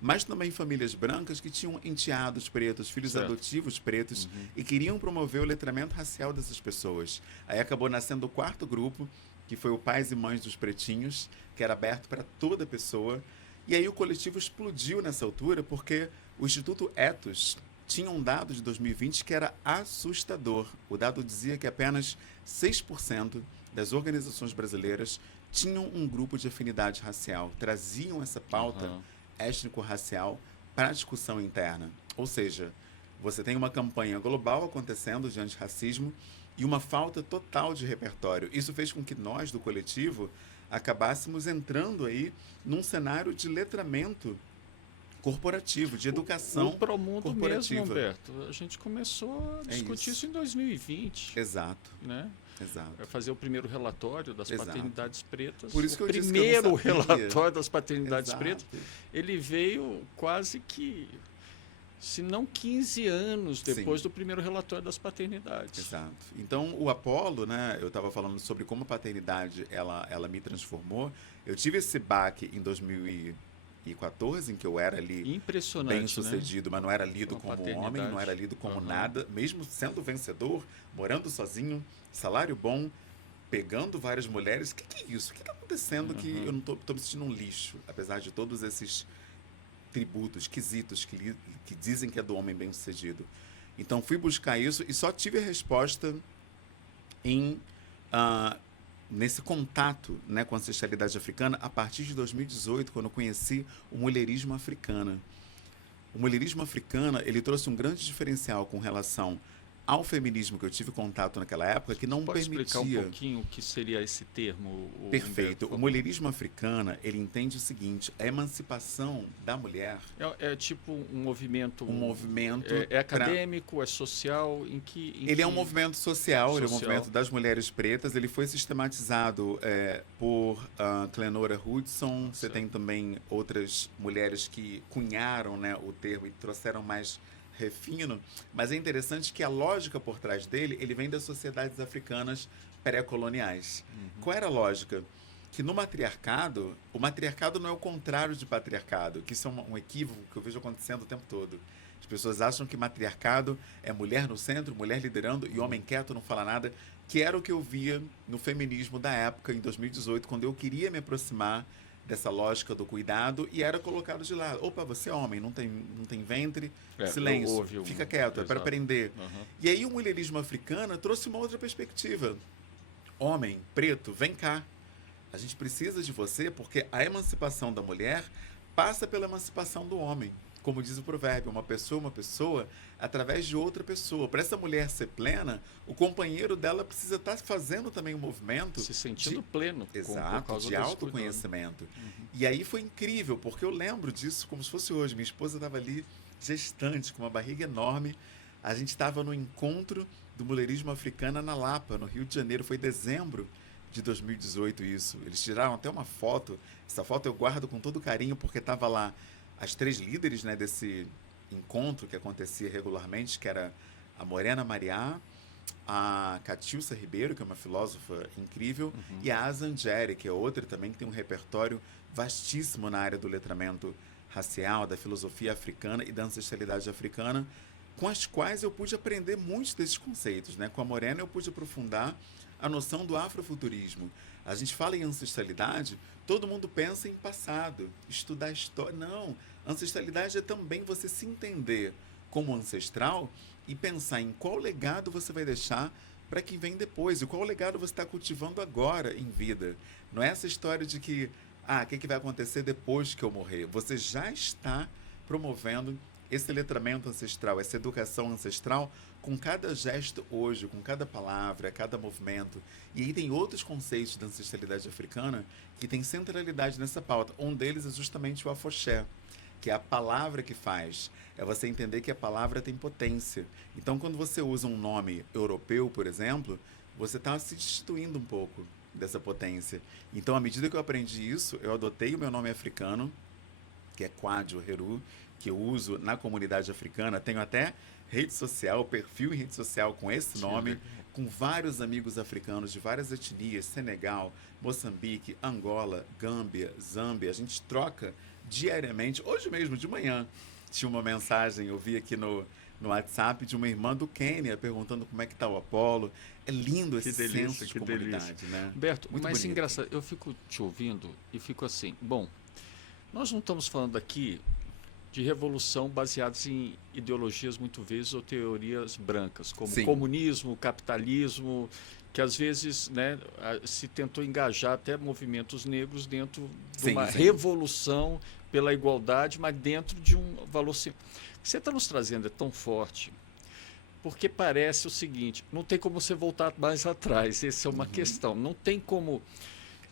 mas também famílias brancas que tinham enteados pretos, filhos adotivos pretos, e queriam promover o letramento racial dessas pessoas. Aí acabou nascendo o quarto grupo, que foi o Pais e Mães dos Pretinhos, que era aberto para toda pessoa. E aí o coletivo explodiu nessa altura, porque o Instituto Ethos tinha um dado de 2020 que era assustador. O dado dizia que apenas 6% das organizações brasileiras tinham um grupo de afinidade racial, traziam essa pauta étnico-racial para a discussão interna. Ou seja, você tem uma campanha global acontecendo de antirracismo e uma falta total de repertório. Isso fez com que nós, do coletivo, acabássemos entrando aí num cenário de letramento corporativo, de educação o Promundo corporativa. Mesmo, Humberto. A gente começou a discutir isso em 2020. Exato. Né? Exato. Fazer o primeiro relatório das paternidades pretas. Por isso que o eu disse que primeiro eu não sabia. relatório das paternidades Exato. pretas, ele veio quase que, se não 15 anos depois do primeiro relatório das paternidades. Exato. Então, o Apolo, né, eu estava falando sobre como a paternidade ela me transformou. Eu tive esse baque em 2014, em que eu era ali bem sucedido, né? Mas não era lido como homem, não era lido como nada, mesmo sendo vencedor, morando sozinho, salário bom, pegando várias mulheres. O que é isso? O que está acontecendo que eu não estou me sentindo um lixo, apesar de todos esses tributos, quesitos que dizem que é do homem bem-sucedido. Então, fui buscar isso e só tive a resposta nesse contato, né, com a ancestralidade africana a partir de 2018, quando eu conheci o mulherismo africano. O mulherismo africano, ele trouxe um grande diferencial com relação ao feminismo que eu tive contato naquela época que não Pode explicar um permitia. pouquinho o que seria esse termo, Perfeito. Humberto, por O favor? mulherismo africano, ele entende o seguinte, a emancipação da mulher, É tipo um movimento. um movimento É para... acadêmico, é social, Ele é um movimento social, ele é um Social. movimento das mulheres pretas. Ele foi sistematizado por Clenora Hudson. Você Certo. tem também outras mulheres que cunharam, né, o termo e trouxeram mais refino. Mas é interessante que a lógica por trás dele, ele vem das sociedades africanas pré-coloniais. Qual era a lógica? Que no matriarcado, o matriarcado não é o contrário de patriarcado, que isso é um equívoco que eu vejo acontecendo o tempo todo. As pessoas acham que matriarcado é mulher no centro, mulher liderando e homem quieto, não fala nada, que era o que eu via no feminismo da época, em 2018, quando eu queria me aproximar dessa lógica do cuidado e era colocado de lado. Opa, você é homem, não tem ventre, silêncio, houve fica quieto, é para exato. aprender. Aham. E aí o mulherismo africano trouxe uma outra perspectiva. Homem, preto, vem cá. A gente precisa de você porque a emancipação da mulher passa pela emancipação do homem. Como diz o provérbio, uma pessoa, através de outra pessoa. Para essa mulher ser plena, o companheiro dela precisa estar fazendo também um movimento Se sentindo de, pleno. Por exato, causa de desse autoconhecimento. E aí foi incrível, porque eu lembro disso como se fosse hoje. Minha esposa estava ali, gestante, com uma barriga enorme. A gente estava no encontro do mulherismo africano na Lapa, no Rio de Janeiro. Foi dezembro de 2018 isso. Eles tiraram até uma foto. Essa foto eu guardo com todo carinho, porque estava lá as 3 líderes, né, desse encontro que acontecia regularmente, que era a Morena Mariá, a Catilça Ribeiro, que é uma filósofa incrível, e a Azangeri, que é outra também que tem um repertório vastíssimo na área do letramento racial, da filosofia africana e da ancestralidade africana, com as quais eu pude aprender muitos desses conceitos. Né? Com a Morena eu pude aprofundar a noção do afrofuturismo. A gente fala em ancestralidade, todo mundo pensa em passado, estudar história. Não, ancestralidade é também você se entender como ancestral e pensar em qual legado você vai deixar para quem vem depois e qual legado você está cultivando agora em vida. Não é essa história de que, o que vai acontecer depois que eu morrer? Você já está promovendo esse letramento ancestral, essa educação ancestral com cada gesto hoje, com cada palavra, cada movimento. E aí tem outros conceitos da ancestralidade africana que têm centralidade nessa pauta. Um deles é justamente o afoxé, que é a palavra que faz. É você entender que a palavra tem potência. Então, quando você usa um nome europeu, por exemplo, você está se destituindo um pouco dessa potência. Então, à medida que eu aprendi isso, eu adotei o meu nome africano, que é Kwadio Heru, que eu uso na comunidade africana. Tenho até rede social, perfil em rede social com esse nome, com vários amigos africanos de várias etnias, Senegal, Moçambique, Angola, Gâmbia, Zâmbia. A gente troca diariamente. Hoje mesmo, de manhã, tinha uma mensagem, eu vi aqui no WhatsApp, de uma irmã do Quênia, perguntando como é que está o Apolo. É lindo esse senso de comunidade, né? Humberto, Muito mas bonito. engraçado, eu fico te ouvindo e fico assim, bom, nós não estamos falando aqui de revolução baseadas em ideologias muito vezes ou teorias brancas, como Sim. comunismo, capitalismo, que às vezes, né, se tentou engajar até movimentos negros dentro de Sim, uma sim. revolução pela igualdade, mas dentro de um valor... O que você está nos trazendo é tão forte, porque parece o seguinte, não tem como você voltar mais atrás, essa é uma questão, não tem como...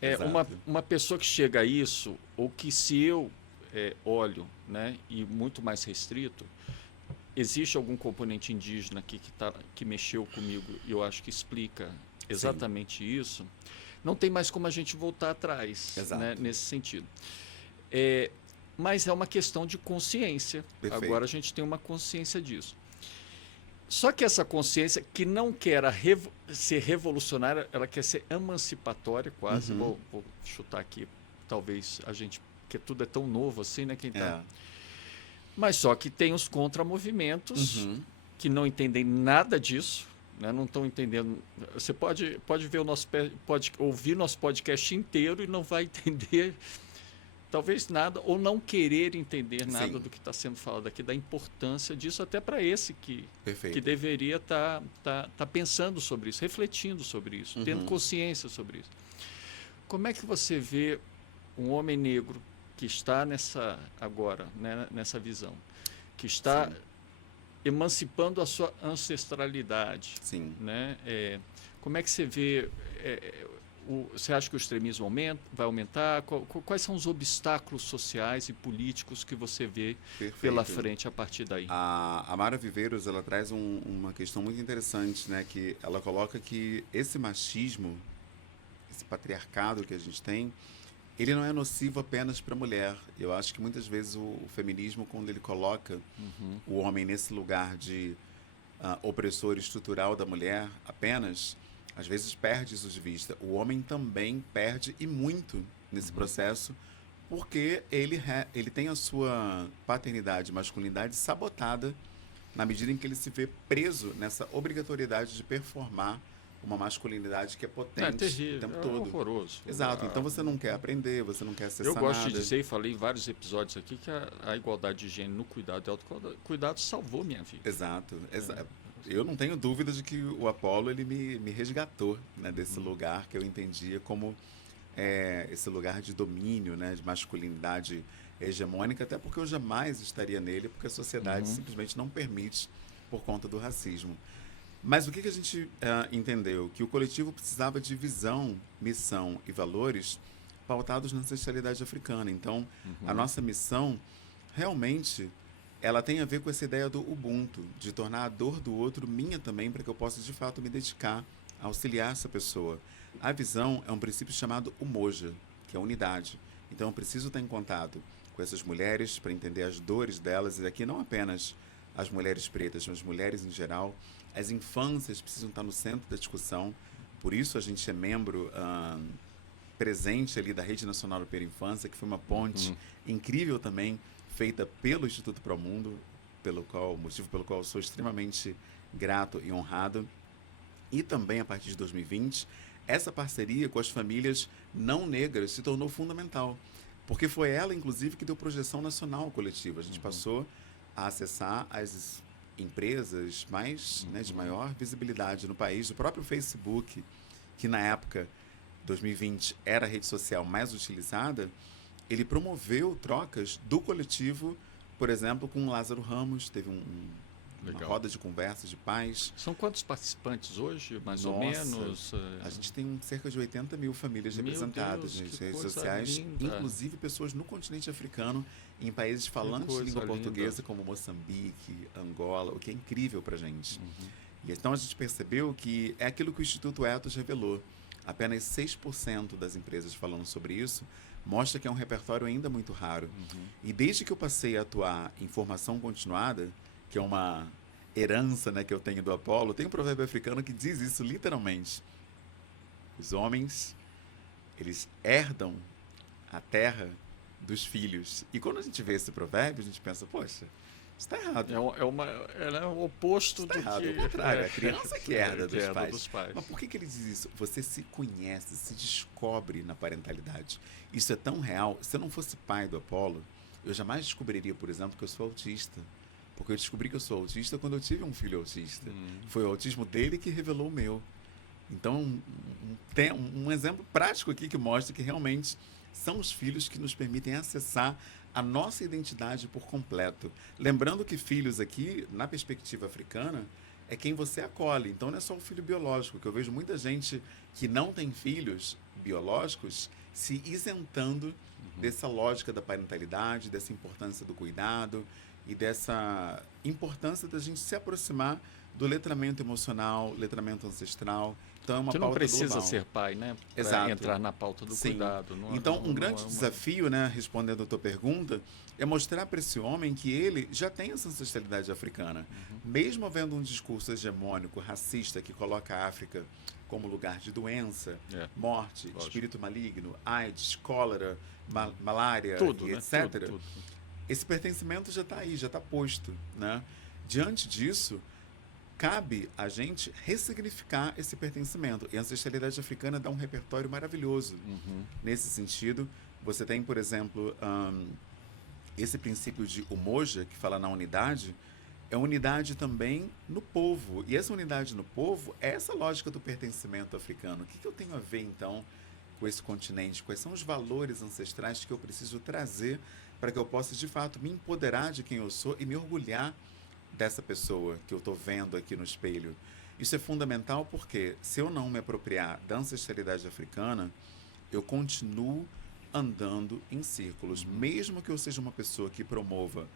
Exato. uma pessoa que chega a isso, ou que se eu olho, né, e muito mais restrito, existe algum componente indígena aqui que mexeu comigo e eu acho que explica exatamente isso, não tem mais como a gente voltar atrás, né, nesse sentido. Mas é uma questão de consciência. Perfeito. Agora a gente tem uma consciência disso. Só que essa consciência que não quer ser revolucionária, ela quer ser emancipatória quase. Vou chutar aqui, talvez a gente, porque tudo é tão novo assim, né? Quem tá... Mas só que tem os contramovimentos que não entendem nada disso, né? Não estão entendendo. Você pode ver o nosso pode ouvir nosso podcast inteiro e não vai entender talvez nada, ou não querer entender nada do que está sendo falado aqui, da importância disso até para esse que deveria estar pensando sobre isso, refletindo sobre isso, tendo consciência sobre isso. Como é que você vê um homem negro que está agora, né, nessa visão, que está emancipando a sua ancestralidade, Sim. né? Como é que você vê? Você acha que o extremismo vai aumentar? Quais são os obstáculos sociais e políticos que você vê pela Perfeito. frente a partir daí? A Mara Viveiros, ela traz uma questão muito interessante, né? Que ela coloca que esse machismo, esse patriarcado que a gente tem, ele não é nocivo apenas para a mulher. Eu acho que muitas vezes o feminismo, quando ele coloca Uhum, o homem nesse lugar de opressor estrutural da mulher apenas, às vezes perde isso de vista. O homem também perde, e muito, nesse uhum. processo, porque ele tem a sua paternidade, masculinidade sabotada na medida em que ele se vê preso nessa obrigatoriedade de performar uma masculinidade que é É potente o terrível, tempo é todo. horroroso. Exato. Então você não quer aprender, você não quer Eu acessar gosto de nada. dizer, e falei em vários episódios aqui, que a igualdade de gênero no cuidado e autocuidado salvou minha vida. Exato. Eu não tenho dúvida de que o Apollo ele me resgatou, né, desse Uhum, lugar que eu entendia como esse lugar de domínio, né, de masculinidade hegemônica, até porque eu jamais estaria nele, porque a sociedade uhum, simplesmente não permite por conta do racismo. Mas o que a gente entendeu? Que o coletivo precisava de visão, missão e valores pautados na ancestralidade africana. Então, a uhum. nossa missão realmente ela tem a ver com essa ideia do Ubuntu, de tornar a dor do outro minha também, para que eu possa de fato me dedicar a auxiliar essa pessoa. A visão é um princípio chamado Umoja, que é a unidade. Então, eu preciso estar em contato com essas mulheres para entender as dores delas, e aqui não apenas as mulheres pretas, mas as mulheres em geral. As infâncias precisam estar no centro da discussão, por isso a gente é membro presente ali da Rede Nacional pela Infância, que foi uma ponte Uhum. incrível também, feita pelo Instituto Promundo, motivo pelo qual eu sou extremamente grato e honrado. E também, a partir de 2020, essa parceria com as famílias não negras se tornou fundamental, porque foi ela, inclusive, que deu projeção nacional ao coletivo. A gente Uhum, passou a acessar as empresas mais, né, de uhum, maior visibilidade no país. O próprio Facebook, que na época, 2020, era a rede social mais utilizada, ele promoveu trocas do coletivo, por exemplo, com o Lázaro Ramos, teve uma legal. roda de conversas de pais. São quantos participantes hoje, mais ou Nossa, menos? a gente tem cerca de 80 mil famílias Meu representadas Deus, que nas redes coisa sociais, linda! inclusive pessoas no continente africano, em países Que falantes de coisa língua linda! portuguesa, como Moçambique, Angola, o que é incrível para a gente. Uhum, E então a gente percebeu que é aquilo que o Instituto Etos revelou. Apenas 6% das empresas falando sobre isso mostra que é um repertório ainda muito raro. uhum, E desde que eu passei a atuar em formação continuada, que é uma herança, né, que eu tenho do Apolo, tem um provérbio africano que diz isso literalmente. Os homens, eles herdam a terra dos filhos. E quando a gente vê esse provérbio, a gente pensa, poxa, isso está errado. ela é o oposto Está do errado. Ao que contrário, a criança que herda que dos herda pais. dos pais. Mas por que ele diz isso? Você se conhece, se descobre na parentalidade. Isso é tão real. Se eu não fosse pai do Apolo, eu jamais descobriria, por exemplo, que eu sou autista. Porque eu descobri que eu sou autista quando eu tive um filho autista. Hum. Foi o autismo dele que revelou o meu. Então, tem um exemplo prático aqui que mostra que realmente são os filhos que nos permitem acessar a nossa identidade por completo. Lembrando que filhos aqui, na perspectiva africana, é quem você acolhe. Então não é só o filho biológico, que eu vejo muita gente que não tem filhos biológicos se isentando dessa lógica da parentalidade, dessa importância do cuidado e dessa importância da gente se aproximar do letramento emocional, letramento ancestral. Então é uma Você não pauta precisa global. ser pai, né? Para Exato. entrar na pauta do Sim. cuidado. Então, um grande é desafio, né, respondendo a tua pergunta, é mostrar para esse homem que ele já tem essa ancestralidade africana. Mesmo havendo um discurso hegemônico, racista, que coloca a África como lugar de doença, É, morte, lógico. espírito maligno, AIDS, cólera, malária, Tudo, e né? etc., Tudo. esse pertencimento já está aí, já está posto, né? Diante disso, cabe a gente ressignificar esse pertencimento. E a ancestralidade africana dá um repertório maravilhoso. Uhum. Nesse sentido, você tem, por exemplo, esse princípio de Umoja, que fala na unidade, é unidade também no povo. E essa unidade no povo é essa lógica do pertencimento africano. O que eu tenho a ver, então, com esse continente? Quais são os valores ancestrais que eu preciso trazer para que eu possa, de fato, me empoderar de quem eu sou e me orgulhar dessa pessoa que eu estou vendo aqui no espelho. Isso é fundamental porque se eu não me apropriar da ancestralidade africana, eu continuo andando em círculos. Mesmo que eu seja uma pessoa que promova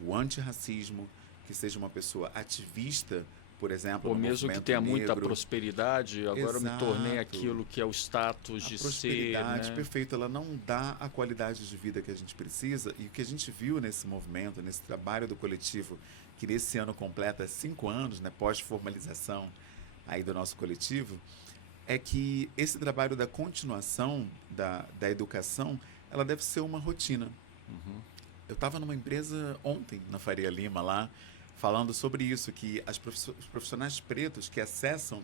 o antirracismo, que seja uma pessoa ativista, por exemplo, Ou no mesmo que movimento tenha muita negro. prosperidade, agora eu me tornei Exato. aquilo que é o status A de ser, prosperidade, né? perfeito, ela não dá a qualidade de vida que a gente precisa. E o que a gente viu nesse movimento, nesse trabalho do coletivo, que nesse ano completa 5 anos, né, pós-formalização aí do nosso coletivo, é que esse trabalho da continuação da educação, ela deve ser uma rotina. Uhum. Eu estava numa empresa ontem, na Faria Lima, lá, falando sobre isso, que os profissionais pretos que acessam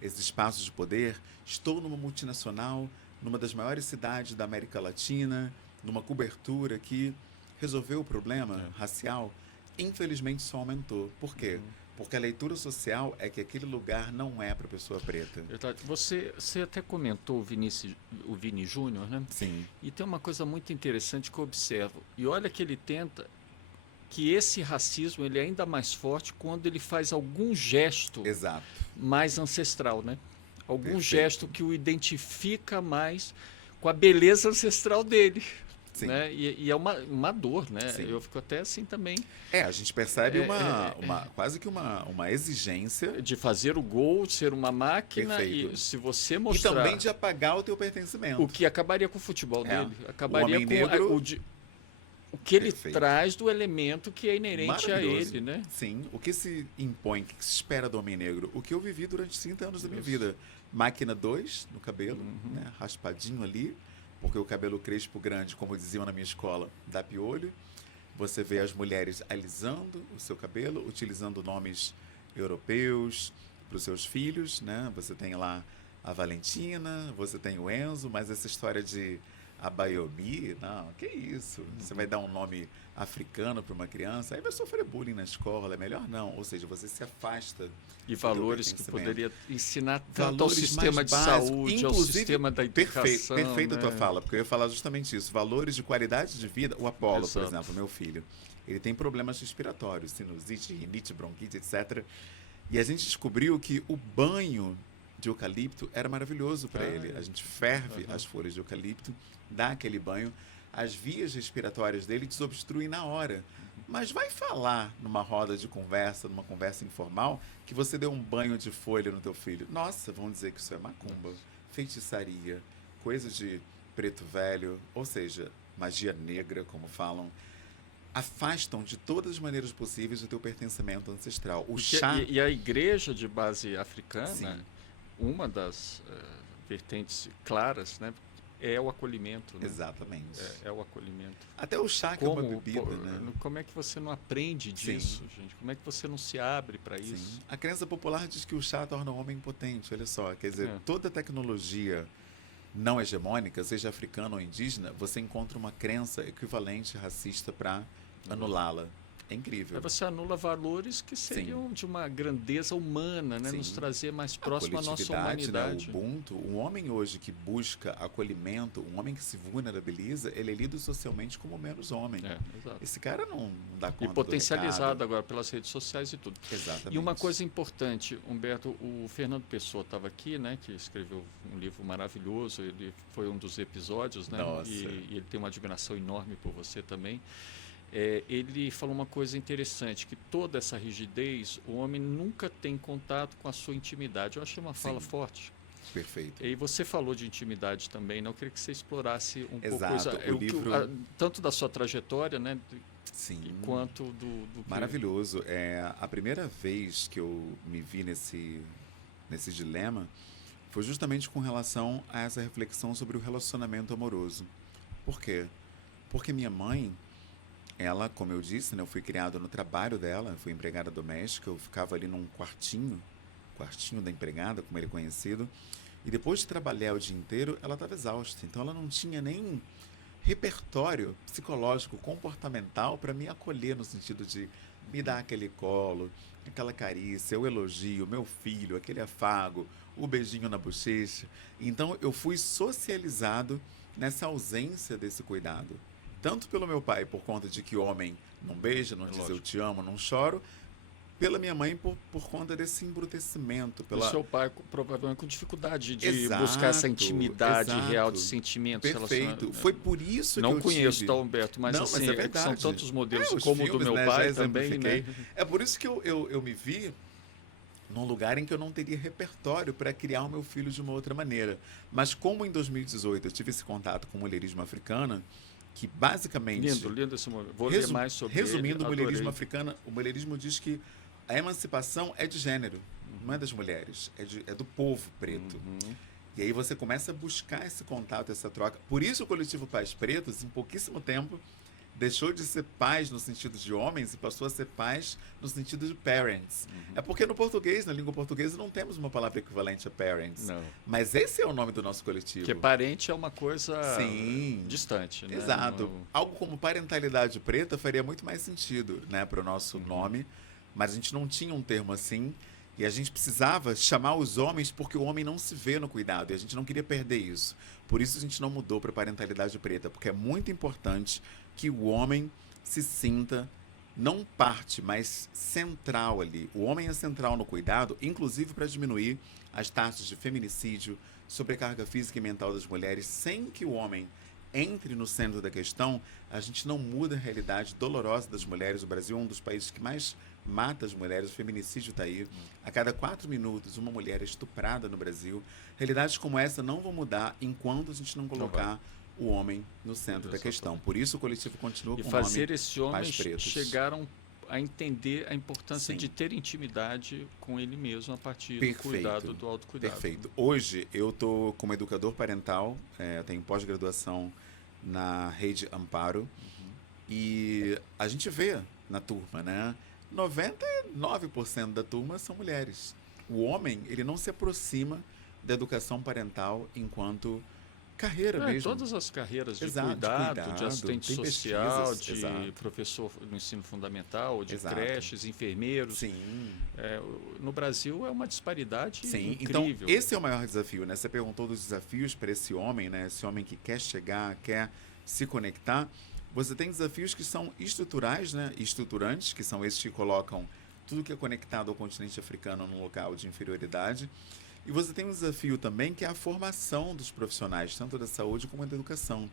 esses espaços de poder, estou numa multinacional, numa das maiores cidades da América Latina, numa cobertura que resolveu o problema racial, infelizmente só aumentou. Por quê? Porque a leitura social é que aquele lugar não é para pessoa preta. Verdade. Você até comentou o Vini Júnior, né? Sim. E tem uma coisa muito interessante que eu observo. E olha que ele tenta que esse racismo ele é ainda mais forte quando ele faz algum gesto Exato. mais ancestral, né? Algum Perfeito. gesto que o identifica mais com a beleza ancestral dele. Sim. Né? E é uma dor, né? Sim. Eu fico até assim também. A gente percebe quase que uma exigência. De fazer o gol, ser uma máquina. Perfeito. E se você E mostrar... também de apagar o teu pertencimento. O que acabaria com o futebol dele. O Acabaria homem com negro... o que ele Perfeito. traz do elemento que é inerente a Maravilhoso. ele, né? Sim. O que se impõe, o que se espera do homem negro? O que eu vivi durante 30 anos da minha vida. Máquina 2 no cabelo, né? Raspadinho ali, porque o cabelo crespo grande, como diziam na minha escola, dá piolho. Você vê as mulheres alisando o seu cabelo, utilizando nomes europeus para os seus filhos, né? Você tem lá a Valentina, você tem o Enzo, mas essa história de Abayomi, não, que isso? Você vai dar um nome africano para uma criança, aí vai sofrer bullying na escola, é melhor não. Ou seja, você se afasta E do valores que pertencimento. poderia ensinar tanto ao Valores sistema mais de básicos, saúde, ao inclusive, sistema da educação. Perfeita a tua né? fala, porque eu ia falar justamente isso. Valores de qualidade de vida. O Apolo, por Exato. exemplo, meu filho, ele tem problemas respiratórios, sinusite, rinite, bronquite, etc. E a gente descobriu que o banho de eucalipto era maravilhoso para ele. A gente ferve as folhas de eucalipto, dá aquele banho, as vias respiratórias dele desobstruem na hora. Mas vai falar numa roda de conversa, numa conversa informal, que você deu um banho de folha no teu filho. Nossa, vão dizer que isso é macumba, feitiçaria, coisa de preto velho, ou seja, magia negra, como falam. Afastam de todas as maneiras possíveis o teu pertencimento ancestral. O chá... E a igreja de base africana, Sim. uma das vertentes claras, né, é o acolhimento. Né? Exatamente. É o acolhimento. Até o chá que é uma bebida, né? Como é que você não aprende disso, gente? Como é que você não se abre para isso? Sim. A crença popular diz que o chá torna o homem impotente. Olha só, quer dizer, toda tecnologia não hegemônica, seja africana ou indígena, você encontra uma crença equivalente racista para anulá-la. É incrível. Aí você anula valores que seriam de uma grandeza humana, né? Sim. Nos trazer mais próximo à nossa humanidade. Né? O Ubuntu, um homem hoje que busca acolhimento, um homem que se vulnerabiliza, ele é lido socialmente como menos homem. Exato. Esse cara não dá conta. E potencializado agora pelas redes sociais e tudo. Exatamente. E uma coisa importante, Humberto, o Fernando Pessoa estava aqui, né? Que escreveu um livro maravilhoso, ele foi um dos episódios, né? Nossa. E ele tem uma admiração enorme por você também. Ele falou uma coisa interessante, que toda essa rigidez, o homem nunca tem contato com a sua intimidade. Eu achei uma fala forte. Perfeito. E você falou de intimidade também, né? Eu queria que você explorasse um Exato. pouco O livro... tanto da sua trajetória, né? Sim. Quanto do Maravilhoso. A primeira vez que eu me vi nesse dilema foi justamente com relação a essa reflexão sobre o relacionamento amoroso. Por quê? Porque minha mãe, ela, como eu disse, né, eu fui criado no trabalho dela, fui empregada doméstica, eu ficava ali num quartinho da empregada, como ele é conhecido, e depois de trabalhar o dia inteiro, ela estava exausta, então ela não tinha nem repertório psicológico, comportamental para me acolher no sentido de me dar aquele colo, aquela carícia, o elogio, meu filho, aquele afago, o beijinho na bochecha. Então eu fui socializado nessa ausência desse cuidado. Tanto pelo meu pai, por conta de que homem não beija, não diz eu te amo, não choro, pela minha mãe por conta desse embrutecimento. O seu pai provavelmente com dificuldade de buscar essa Exato, intimidade real de exato. sentimentos Perfeito. Foi por isso que Não eu conheço, tive... tá, Humberto, mas Não, assim, mas é que são verdade. tantos modelos, Os como o do filmes, meu né, pai já também, exemplifiquei. né? É por isso que eu me vi num lugar em que eu não teria repertório para criar o meu filho de uma outra maneira. Mas como em 2018 eu tive esse contato com o mulherismo africano, que basicamente... Lindo, lindo esse momento. Vou ler mais sobre Resumindo, ele. o mulherismo Adorei. africano, o mulherismo diz que a emancipação é de gênero, não é das mulheres, é do povo preto. Uhum. E aí você começa a buscar esse contato, essa troca. Por isso o coletivo Pais Pretos, em pouquíssimo tempo, deixou de ser pais no sentido de homens e passou a ser pais no sentido de parents. É porque no português, na língua portuguesa, não temos uma palavra equivalente a parents. Não. Mas esse é o nome do nosso coletivo. Porque parente é uma coisa Sim. distante, né? Exato. Não- Algo como parentalidade preta faria muito mais sentido, né, para o nosso nome, mas a gente não tinha um termo assim e a gente precisava chamar os homens porque o homem não se vê no cuidado e a gente não queria perder isso. Por isso a gente não mudou para parentalidade preta, porque é muito importante que o homem se sinta não parte, mas central ali. O homem é central no cuidado, inclusive para diminuir as taxas de feminicídio, sobrecarga física e mental das mulheres, sem que o homem entre no centro da questão, a gente não muda a realidade dolorosa das mulheres. O Brasil é um dos países que mais mata as mulheres, o feminicídio está aí. A cada 4 minutos, uma mulher é estuprada no Brasil. Realidades como essa não vão mudar enquanto a gente não colocar o homem no centro da questão. Por isso o coletivo continua E com o fazer nome esses Pais homens Pretos. chegaram a entender a importância Sim. de ter intimidade com ele mesmo a partir do Perfeito. cuidado, do autocuidado. Perfeito. Hoje eu estou como educador parental, tenho pós-graduação na Rede Amparo e a gente vê na turma, né? 99% da turma são mulheres. O homem, ele não se aproxima da educação parental enquanto carreira mesmo. Todas as carreiras de Exato, de cuidado, de cuidado, assistente tem social, pesquisas, de exato. professor no ensino fundamental, de Exato. creches, enfermeiros. Sim. No Brasil é uma disparidade Sim, incrível. então esse é o maior desafio, né? Você perguntou dos desafios para esse homem, né? Esse homem que quer chegar, quer se conectar. Você tem desafios que são estruturais, né? Estruturantes, que são esses que colocam tudo que é conectado ao continente africano num local de inferioridade. E você tem um desafio também que é a formação dos profissionais, tanto da saúde como da educação.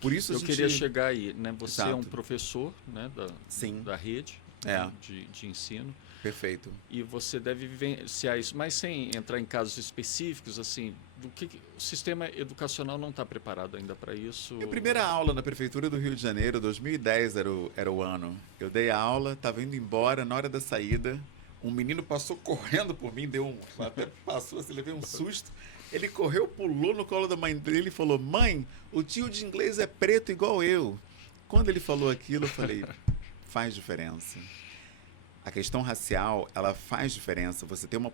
Por isso a Eu gente... queria chegar aí, né? Você é um Exato. professor, né, Sim. da rede de ensino. Perfeito. E você deve vivenciar isso, mas sem entrar em casos específicos, assim, o sistema educacional não está preparado ainda para isso. Minha primeira aula na Prefeitura do Rio de Janeiro, 2010 era o ano. Eu dei a aula, estava indo embora, na hora da saída, um menino passou correndo por mim, até passou assim, levei um susto. Ele correu, pulou no colo da mãe dele e falou: "Mãe, o tio de inglês é preto igual eu." Quando ele falou aquilo, eu falei: faz diferença. A questão racial, ela faz diferença. Você ter uma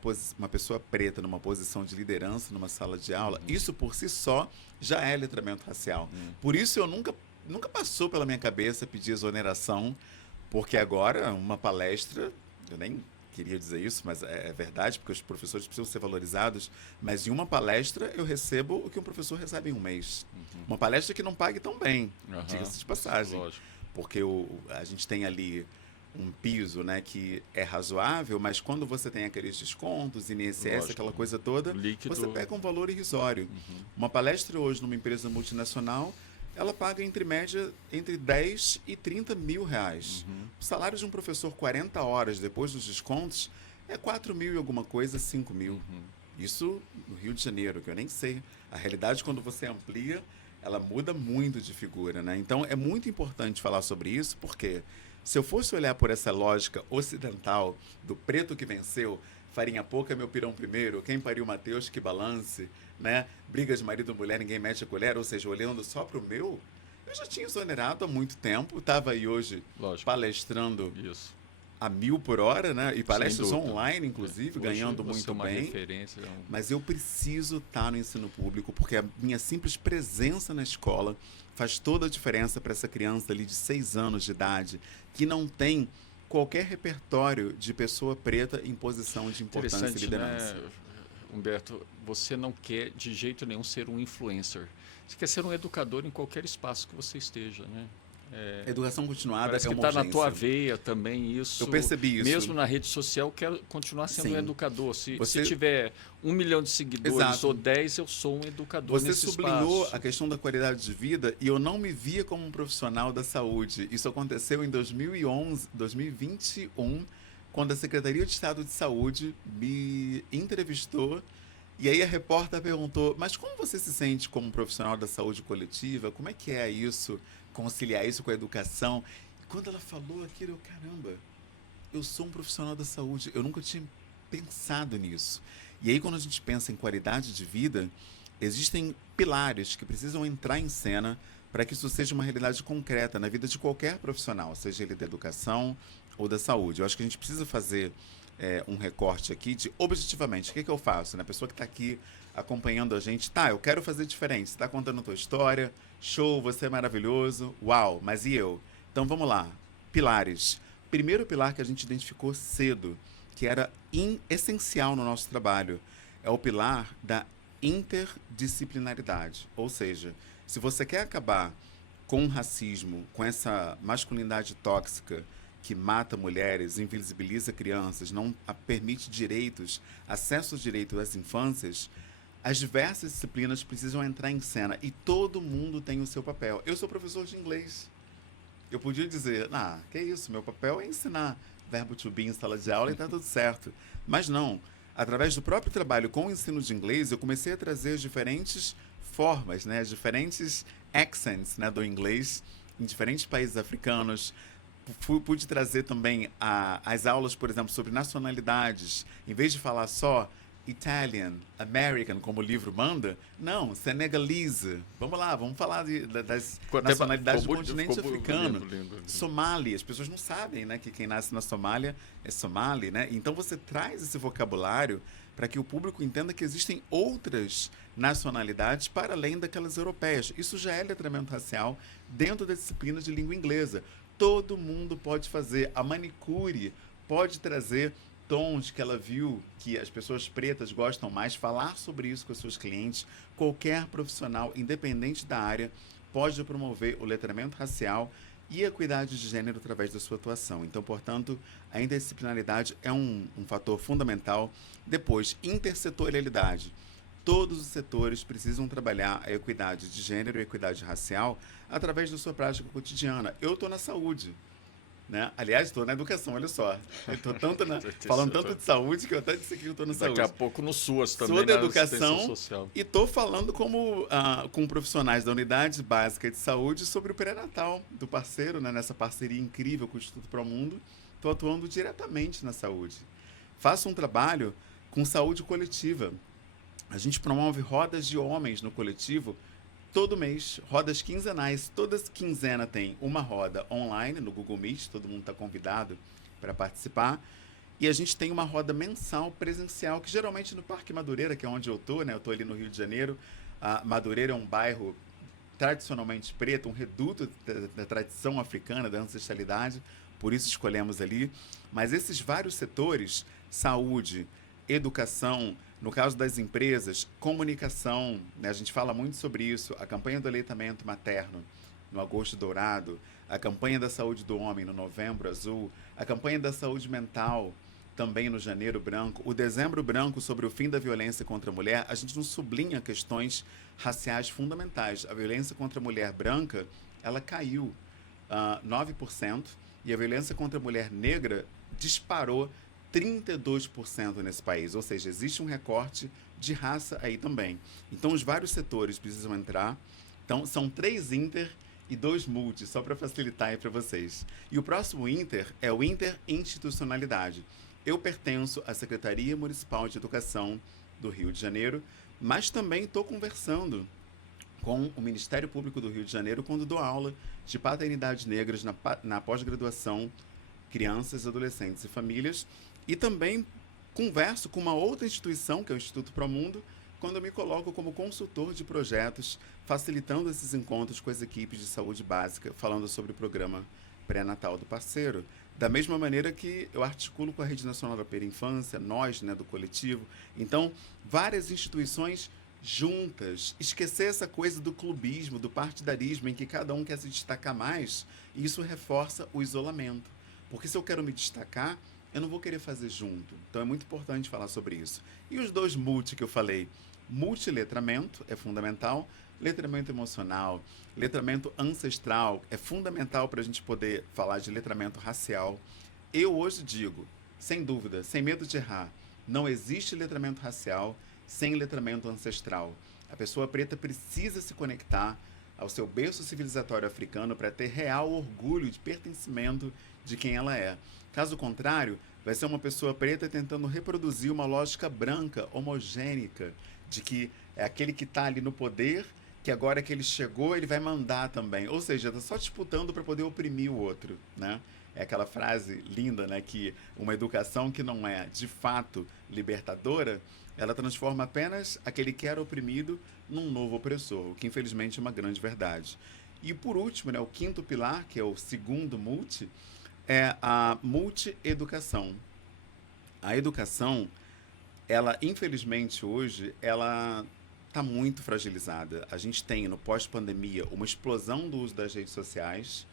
pessoa preta numa posição de liderança numa sala de aula, isso por si só já é letramento racial. Por isso eu nunca passou pela minha cabeça pedir exoneração, porque agora uma palestra, eu nem queria dizer isso, mas é verdade, porque os professores precisam ser valorizados, mas em uma palestra eu recebo o que um professor recebe em um mês. Uma palestra que não pague tão bem, diga-se de passagem. Lógico. Porque a gente tem ali um piso, né, que é razoável, mas quando você tem aqueles descontos, INSS, Lógico. aquela coisa toda, Líquido. você pega um valor irrisório. Uma palestra hoje numa empresa multinacional, ela paga entre média entre 10 e 30 mil reais. O salário de um professor 40 horas depois dos descontos é 4 mil e alguma coisa, 5 mil. Isso no Rio de Janeiro, que eu nem sei. A realidade, quando você amplia, ela muda muito de figura, né? Então, é muito importante falar sobre isso, porque se eu fosse olhar por essa lógica ocidental do preto que venceu, farinha pouca, meu pirão primeiro, quem pariu Mateus que balance, né? Briga de marido e mulher, ninguém mete a colher, ou seja, olhando só para o meu, eu já tinha exonerado há muito tempo, estava aí hoje Lógico. palestrando Isso. a 1000 por hora, né? E palestras Sem dúvida. online, inclusive, Hoje ganhando você muito é uma bem. referência, Mas eu preciso estar no ensino público, porque a minha simples presença na escola faz toda a diferença para essa criança ali de 6 anos de idade, que não tem qualquer repertório de pessoa preta em posição de importância e Interessante, liderança. né, Humberto? Você não quer de jeito nenhum ser um influencer. Você quer ser um educador em qualquer espaço que você esteja, né? Educação continuada Parece é que uma está na tua urgência. veia também isso. Eu percebi isso. Mesmo na rede social, eu quero continuar sendo Sim. um educador. Se Você- tiver 1 milhão de seguidores Exato. ou 10, eu sou um educador Você nesse sublinhou espaço. a questão da qualidade de vida e eu não me via como um profissional da saúde. Isso aconteceu em 2021, quando a Secretaria de Estado de Saúde me entrevistou. E aí a repórter perguntou, mas como você se sente como um profissional da saúde coletiva? Como é que é isso, conciliar isso com a educação? E quando ela falou aquilo, eu, caramba, eu sou um profissional da saúde. Eu nunca tinha pensado nisso. E aí quando a gente pensa em qualidade de vida, existem pilares que precisam entrar em cena para que isso seja uma realidade concreta na vida de qualquer profissional, seja ele da educação ou da saúde. Eu acho que a gente precisa fazer um recorte aqui de, objetivamente, o que eu faço? Né? A pessoa que está aqui acompanhando a gente, tá, eu quero fazer diferente. Você está contando a tua história, show, você é maravilhoso, uau, mas e eu? Então vamos lá, pilares. Primeiro pilar que a gente identificou cedo, que era essencial no nosso trabalho, é o pilar da interdisciplinaridade. Ou seja, se você quer acabar com o racismo, com essa masculinidade tóxica que mata mulheres, invisibiliza crianças, não permite direitos, acesso aos direitos das infâncias, as diversas disciplinas precisam entrar em cena e todo mundo tem o seu papel. Eu sou professor de inglês. Eu podia dizer, que isso, meu papel é ensinar verbo to be em sala de aula e tá tudo certo. Mas não. Através do próprio trabalho com o ensino de inglês, eu comecei a trazer as diferentes formas, né, as diferentes accents, né, do inglês em diferentes países africanos. Pude trazer também as aulas, por exemplo, sobre nacionalidades. Em vez de falar só Italian, American, como o livro manda, não, Senegalese. Vamos lá, vamos falar das nacionalidades do continente africano. Lindo. Somali, as pessoas não sabem, né, que quem nasce na Somália é somali, né? Então você traz esse vocabulário para que o público entenda que existem outras nacionalidades para além daquelas europeias. Isso já é letramento racial dentro da disciplina de língua inglesa. Todo mundo pode fazer. A manicure pode trazer tons que ela viu que as pessoas pretas gostam mais, falar sobre isso com os seus clientes. Qualquer profissional, independente da área, pode promover o letramento racial e a equidade de gênero através da sua atuação. Então, portanto, a interdisciplinaridade é um fator fundamental. Depois, intersetorialidade. Todos os setores precisam trabalhar a equidade de gênero e a equidade racial através da sua prática cotidiana. Eu estou na saúde, né? Aliás, estou na educação, olha só. Eu estou falando tanto de saúde que eu até disse que eu estou na saúde. Daqui a pouco no SUAS também, sou da na educação assistência social. e estou falando com profissionais da Unidade Básica de Saúde sobre o pré-natal do parceiro, né? Nessa parceria incrível com o Instituto Promundo. Estou atuando diretamente na saúde. Faço um trabalho com saúde coletiva. A gente promove rodas de homens no coletivo todo mês, rodas quinzenais. Toda quinzena tem uma roda online no Google Meet, todo mundo está convidado para participar. E a gente tem uma roda mensal presencial, que geralmente no Parque Madureira, que é onde eu estou, né? Eu estou ali no Rio de Janeiro. A Madureira é um bairro tradicionalmente preto, um reduto da tradição africana, da ancestralidade, por isso escolhemos ali. Mas esses vários setores, saúde, educação, no caso das empresas, comunicação, né? A gente fala muito sobre isso, a campanha do aleitamento materno no Agosto Dourado, a campanha da saúde do homem no Novembro Azul, a campanha da saúde mental também no Janeiro Branco, o Dezembro Branco sobre o fim da violência contra a mulher. A gente não sublinha questões raciais fundamentais. A violência contra a mulher branca, ela caiu 9%, e a violência contra a mulher negra disparou 32% nesse país, ou seja, existe um recorte de raça aí também. Então, os vários setores precisam entrar. Então, são 3 inter e 2 multi, só para facilitar aí para vocês. E o próximo inter é o interinstitucionalidade. Eu pertenço à Secretaria Municipal de Educação do Rio de Janeiro, mas também estou conversando com o Ministério Público do Rio de Janeiro quando dou aula de paternidades negras na pós-graduação, crianças, adolescentes e famílias. E também converso com uma outra instituição, que é o Instituto Promundo, quando eu me coloco como consultor de projetos, facilitando esses encontros com as equipes de saúde básica, falando sobre o programa pré-natal do parceiro. Da mesma maneira que eu articulo com a Rede Nacional da Infância, nós, né, do coletivo. Então, várias instituições juntas, esquecer essa coisa do clubismo, do partidarismo, em que cada um quer se destacar mais, e isso reforça o isolamento. Porque se eu quero me destacar, eu não vou querer fazer junto. Então é muito importante falar sobre isso. E os dois multi que eu falei, multiletramento é fundamental, letramento emocional, letramento ancestral é fundamental para a gente poder falar de letramento racial. Eu hoje digo, sem dúvida, sem medo de errar, não existe letramento racial sem letramento ancestral. A pessoa preta precisa se conectar ao seu berço civilizatório africano para ter real orgulho de pertencimento de quem ela é. Caso contrário, vai ser uma pessoa preta tentando reproduzir uma lógica branca, homogênica, de que é aquele que está ali no poder, que agora que ele chegou, ele vai mandar também. Ou seja, está só disputando para poder oprimir o outro, né? É aquela frase linda, né? Que uma educação que não é, de fato, libertadora, ela transforma apenas aquele que era oprimido num novo opressor, o que infelizmente é uma grande verdade. E por último, né, o quinto pilar, que é o segundo multi, é a multi-educação. A educação, ela, infelizmente, hoje, ela está muito fragilizada. A gente tem, no pós-pandemia, uma explosão do uso das redes sociais.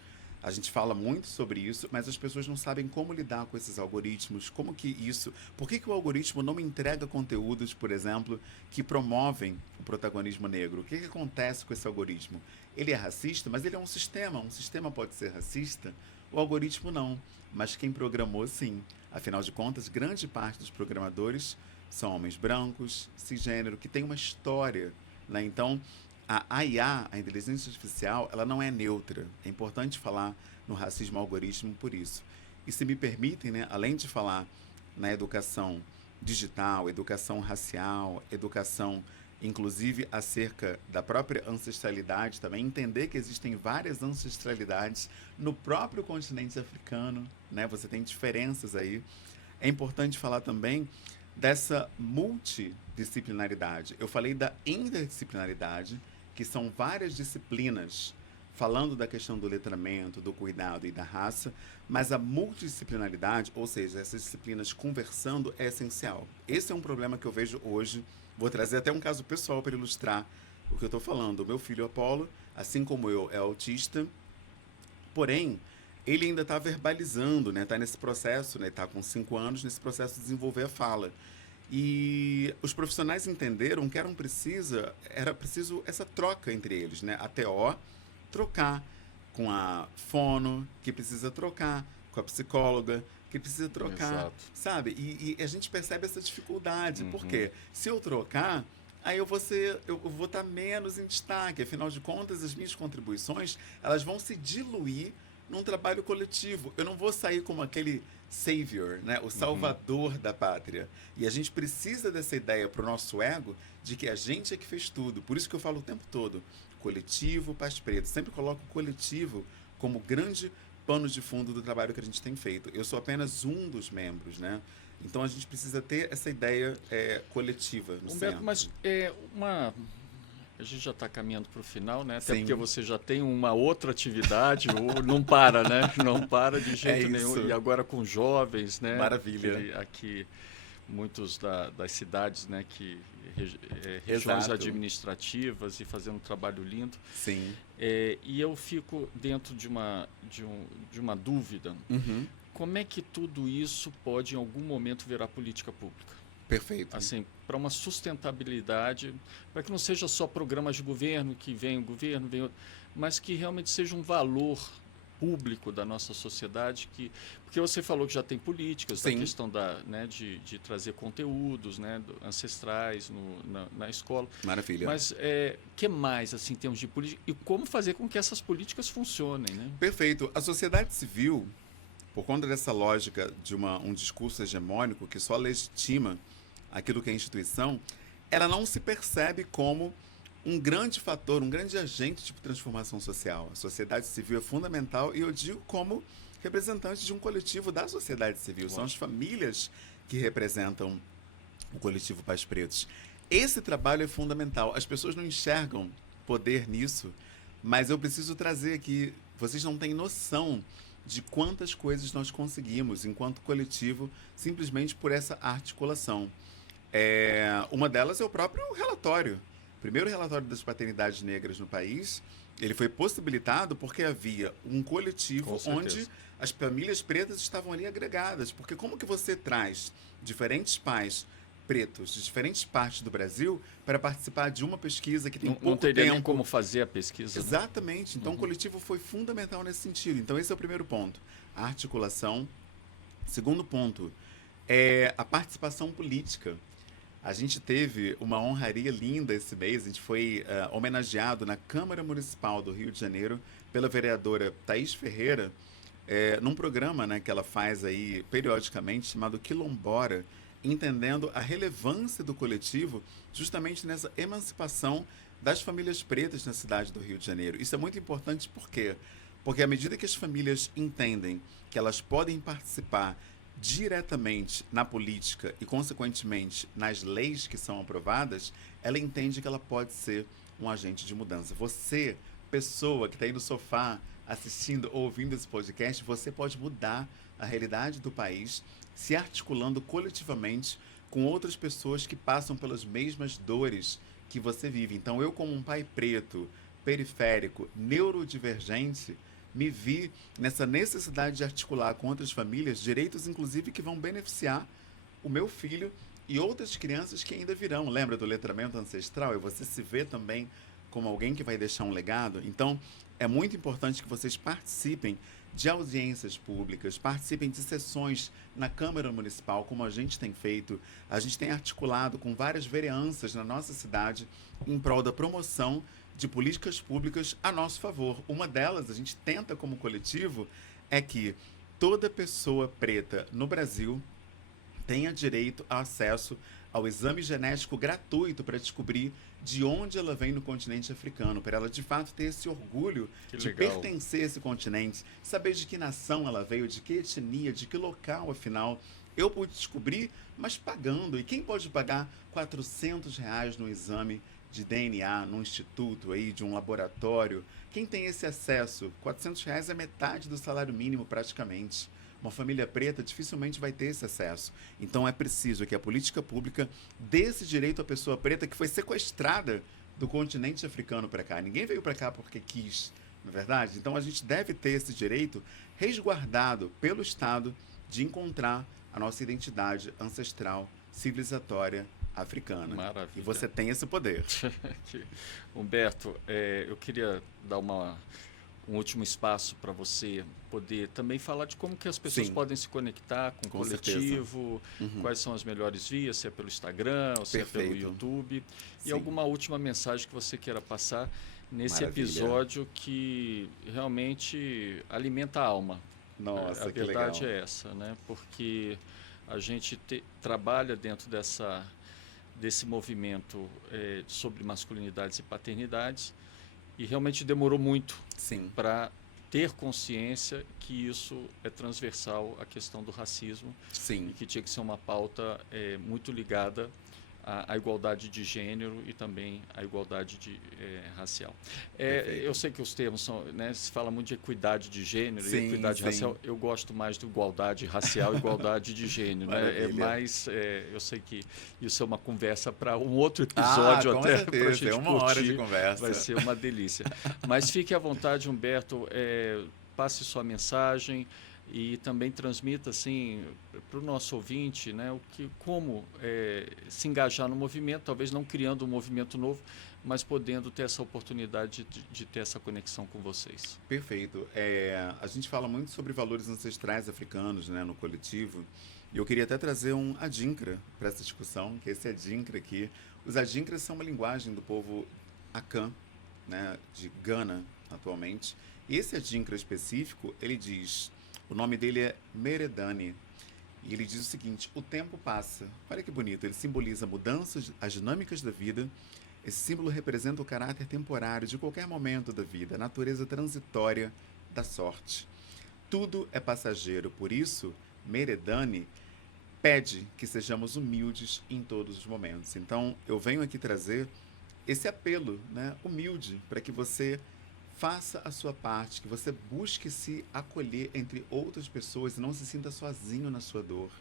A gente fala muito sobre isso, mas as pessoas não sabem como lidar com esses algoritmos, como que isso... Por que o algoritmo não me entrega conteúdos, por exemplo, que promovem o protagonismo negro? O que acontece com esse algoritmo? Ele é racista, mas ele é um sistema pode ser racista, o algoritmo não, mas quem programou sim. Afinal de contas, grande parte dos programadores são homens brancos, cisgênero, que tem uma história, né? Então, a IA, a inteligência artificial, ela não é neutra. É importante falar no racismo algoritmo por isso. E se me permitem, né, além de falar na educação digital, educação racial, educação inclusive acerca da própria ancestralidade também, entender que existem várias ancestralidades no próprio continente africano, né? Você tem diferenças aí. É importante falar também dessa multidisciplinaridade. Eu falei da interdisciplinaridade, que são várias disciplinas falando da questão do letramento, do cuidado e da raça, mas a multidisciplinaridade, ou seja, essas disciplinas conversando, é essencial. Esse é um problema que eu vejo hoje. Vou trazer até um caso pessoal para ilustrar o que eu estou falando. O meu filho Apolo, assim como eu, é autista, porém, ele ainda está verbalizando, né? Está nesse processo, né? Está com 5 anos, nesse processo de desenvolver a fala. E os profissionais entenderam que era preciso essa troca entre eles, né? A TO trocar com a fono, que precisa trocar com a psicóloga, que precisa trocar, Exato. sabe? E a gente percebe essa dificuldade, porque se eu trocar, aí eu vou estar menos em destaque. Afinal de contas, as minhas contribuições, elas vão se diluir num trabalho coletivo. Eu não vou sair como aquele savior, né? O salvador da pátria. E a gente precisa dessa ideia para o nosso ego de que a gente é que fez tudo. Por isso que eu falo o tempo todo, coletivo, Paz Preta. Sempre coloco o coletivo como grande pano de fundo do trabalho que a gente tem feito. Eu sou apenas um dos membros, né? Então a gente precisa ter essa ideia coletiva no Humberto, centro. mas a gente já está caminhando para o final, né? Até Sim. porque você já tem uma outra atividade, ou não para, né? Não para de jeito nenhum. isso. E agora com jovens, né? Maravilha. Aqui muitos das cidades, né? Regiões Exato. administrativas e fazendo um trabalho lindo. Sim. E eu fico dentro de uma dúvida. Como é que tudo isso pode, em algum momento, virar política pública? Perfeito. Assim, para uma sustentabilidade, para que não seja só programas de governo, que vem o governo, vem outro, mas que realmente seja um valor público da nossa sociedade, porque você falou que já tem políticas, da questão de trazer conteúdos, né, ancestrais na escola. Maravilha. Mas que mais, assim, em termos de política, e como fazer com que essas políticas funcionem, né? Perfeito. A sociedade civil, por conta dessa lógica de um discurso hegemônico que só legitima aquilo que é instituição, ela não se percebe como um grande fator, um grande agente de transformação social. A sociedade civil é fundamental e eu digo como representante de um coletivo da sociedade civil. São as famílias que representam o coletivo Pais Pretos. Esse trabalho é fundamental. As pessoas não enxergam poder nisso, mas eu preciso trazer aqui, vocês não têm noção de quantas coisas nós conseguimos enquanto coletivo simplesmente por essa articulação. Uma delas é o próprio relatório. O primeiro relatório das paternidades negras no país, ele foi possibilitado porque havia um coletivo Com onde certeza. as famílias pretas estavam ali agregadas. Porque como que você traz diferentes pais pretos de diferentes partes do Brasil para participar de uma pesquisa que tem Não, não pouco teria nem tempo? como fazer a pesquisa, né? Exatamente. Então, o coletivo foi fundamental nesse sentido. Então, esse é o primeiro ponto. A articulação. Segundo ponto, é a participação política. A gente teve uma honraria linda esse mês. A gente foi homenageado na Câmara Municipal do Rio de Janeiro pela vereadora Thaís Ferreira, num programa, né, que ela faz aí periodicamente chamado Quilombora, entendendo a relevância do coletivo justamente nessa emancipação das famílias pretas na cidade do Rio de Janeiro. Isso é muito importante por quê? Porque à medida que as famílias entendem que elas podem participar diretamente na política e, consequentemente, nas leis que são aprovadas, ela entende que ela pode ser um agente de mudança. Você, pessoa que está aí no sofá assistindo ou ouvindo esse podcast, você pode mudar a realidade do país se articulando coletivamente com outras pessoas que passam pelas mesmas dores que você vive. Então, eu, como um pai preto, periférico, neurodivergente, me vi nessa necessidade de articular com outras famílias direitos, inclusive, que vão beneficiar o meu filho e outras crianças que ainda virão. Lembra do letramento ancestral? E você se vê também como alguém que vai deixar um legado? Então, é muito importante que vocês participem de audiências públicas, participem de sessões na Câmara Municipal, como a gente tem feito. A gente tem articulado com várias vereanças na nossa cidade em prol da promoção de políticas públicas a nosso favor. Uma delas, a gente tenta como coletivo, é que toda pessoa preta no Brasil tenha direito a acesso ao exame genético gratuito para descobrir de onde ela vem no continente africano, para ela de fato ter esse orgulho Que de legal. pertencer a esse continente, saber de que nação ela veio, de que etnia, de que local, afinal. Eu pude descobrir, mas pagando. E quem pode pagar R$ 400 no exame de DNA num instituto aí, de um laboratório? Quem tem esse acesso? R$ 400 é metade do salário mínimo praticamente. Uma família preta dificilmente vai ter esse acesso. Então é preciso que a política pública dê esse direito à pessoa preta que foi sequestrada do continente africano para cá. Ninguém veio para cá porque quis, não é verdade? Então a gente deve ter esse direito resguardado pelo Estado de encontrar a nossa identidade ancestral, civilizatória, africana. Maravilha. E você tem esse poder. Humberto, eu queria dar um último espaço para você poder também falar de como que as pessoas Sim. podem se conectar com o Com coletivo, Uhum. quais são as melhores vias, se é pelo Instagram, ou se é pelo Perfeito. YouTube. E Sim. alguma última mensagem que você queira passar nesse Maravilha. episódio que realmente alimenta a alma. Nossa, A que legal. verdade é essa, né? Porque a gente trabalha dentro desse movimento sobre masculinidades e paternidades e realmente demorou muito Sim. para ter consciência que isso é transversal à questão do racismo e Sim. que tinha que ser uma pauta muito ligada à igualdade de gênero e também à igualdade racial. Perfeito. Eu sei que os termos são, né, se fala muito de equidade de gênero Sim, e equidade sim. racial. Eu gosto mais de igualdade racial e igualdade de gênero. Né? Maravilha. Eu sei que isso é uma conversa para um outro episódio com até para a certeza. gente É uma hora de curtir. conversa. Vai ser uma delícia. Mas fique à vontade, Humberto, passe sua mensagem e também transmita assim para o nosso ouvinte, né, como se engajar no movimento, talvez não criando um movimento novo, mas podendo ter essa oportunidade de ter essa conexão com vocês. Perfeito. A gente fala muito sobre valores ancestrais africanos, né, no coletivo, e eu queria até trazer um adinkra para essa discussão, que é esse adinkra aqui. Os adinkras são uma linguagem do povo Akan, né, de Gana, atualmente. E esse adinkra específico, ele diz, o nome dele é Meredani, e ele diz o seguinte: o tempo passa. Olha que bonito, ele simboliza mudanças, as dinâmicas da vida. Esse símbolo representa o caráter temporário de qualquer momento da vida, a natureza transitória da sorte. Tudo é passageiro, por isso, Meredani pede que sejamos humildes em todos os momentos. Então, eu venho aqui trazer esse apelo, né, humilde, para que você faça a sua parte, que você busque se acolher entre outras pessoas e não se sinta sozinho na sua dor.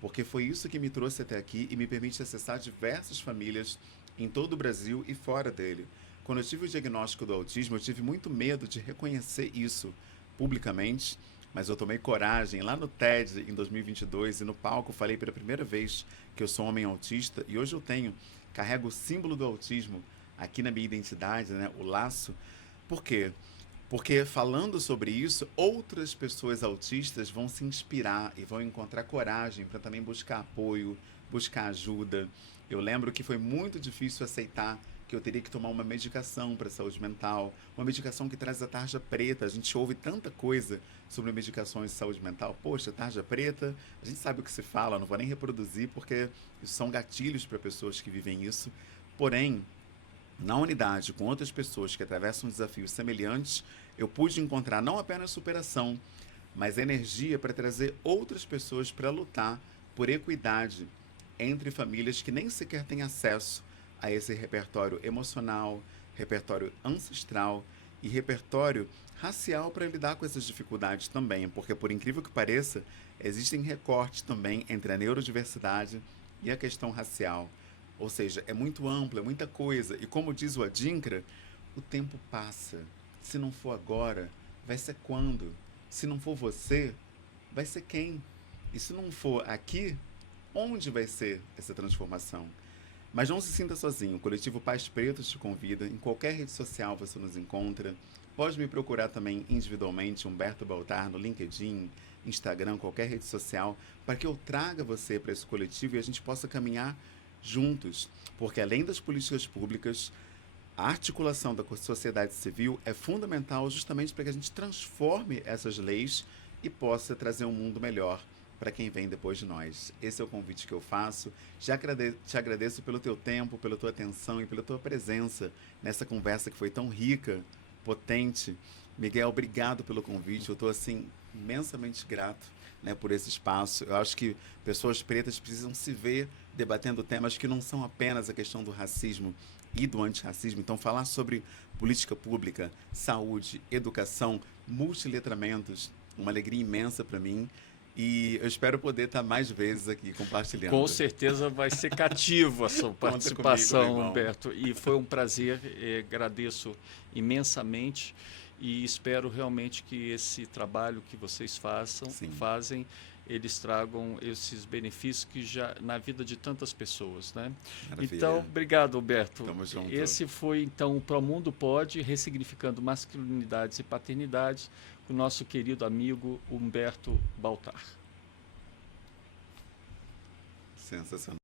Porque foi isso que me trouxe até aqui e me permite acessar diversas famílias em todo o Brasil e fora dele. Quando eu tive o diagnóstico do autismo, eu tive muito medo de reconhecer isso publicamente, mas eu tomei coragem lá no TED em 2022 e no palco falei pela primeira vez que eu sou um homem autista e hoje carrego o símbolo do autismo aqui na minha identidade, né, o laço. Por quê? Porque falando sobre isso, outras pessoas autistas vão se inspirar e vão encontrar coragem para também buscar apoio, buscar ajuda. Eu lembro que foi muito difícil aceitar que eu teria que tomar uma medicação para saúde mental, uma medicação que traz a tarja preta. A gente ouve tanta coisa sobre medicações de saúde mental. Poxa, tarja preta, a gente sabe o que se fala, não vou nem reproduzir porque isso são gatilhos para pessoas que vivem isso. Porém, na unidade com outras pessoas que atravessam desafios semelhantes, eu pude encontrar não apenas superação, mas energia para trazer outras pessoas para lutar por equidade entre famílias que nem sequer têm acesso a esse repertório emocional, repertório ancestral e repertório racial para lidar com essas dificuldades também, porque por incrível que pareça, existem recortes também entre a neurodiversidade e a questão racial. Ou seja, é muito amplo, é muita coisa. E como diz o Adinkra, o tempo passa. Se não for agora, vai ser quando? Se não for você, vai ser quem? E se não for aqui, onde vai ser essa transformação? Mas não se sinta sozinho. O Coletivo Pais Pretos te convida. Em qualquer rede social você nos encontra. Pode me procurar também individualmente, Humberto Baltar, no LinkedIn, Instagram, qualquer rede social, para que eu traga você para esse coletivo e a gente possa caminhar juntos. Porque além das políticas públicas, a articulação da sociedade civil é fundamental justamente para que a gente transforme essas leis e possa trazer um mundo melhor para quem vem depois de nós. Esse é o convite que eu faço. Te agradeço pelo teu tempo, pela tua atenção e pela tua presença nessa conversa que foi tão rica, potente. Miguel, obrigado pelo convite. Eu estou, assim, imensamente grato, né, por esse espaço. Eu acho que pessoas pretas precisam se ver debatendo temas que não são apenas a questão do racismo e do antirracismo. Então, falar sobre política pública, saúde, educação, multiletramentos, uma alegria imensa para mim. E eu espero poder estar mais vezes aqui compartilhando. Com certeza vai ser cativo a sua participação, comigo, Humberto. E foi um prazer, agradeço imensamente e espero realmente que esse trabalho que vocês fazem, eles tragam esses benefícios que já na vida de tantas pessoas, né? Maravilha. Então, obrigado, Humberto. Tamo junto. Esse foi, então, o Promundo Pode, ressignificando masculinidades e paternidades, com o nosso querido amigo Humberto Baltar. Sensacional.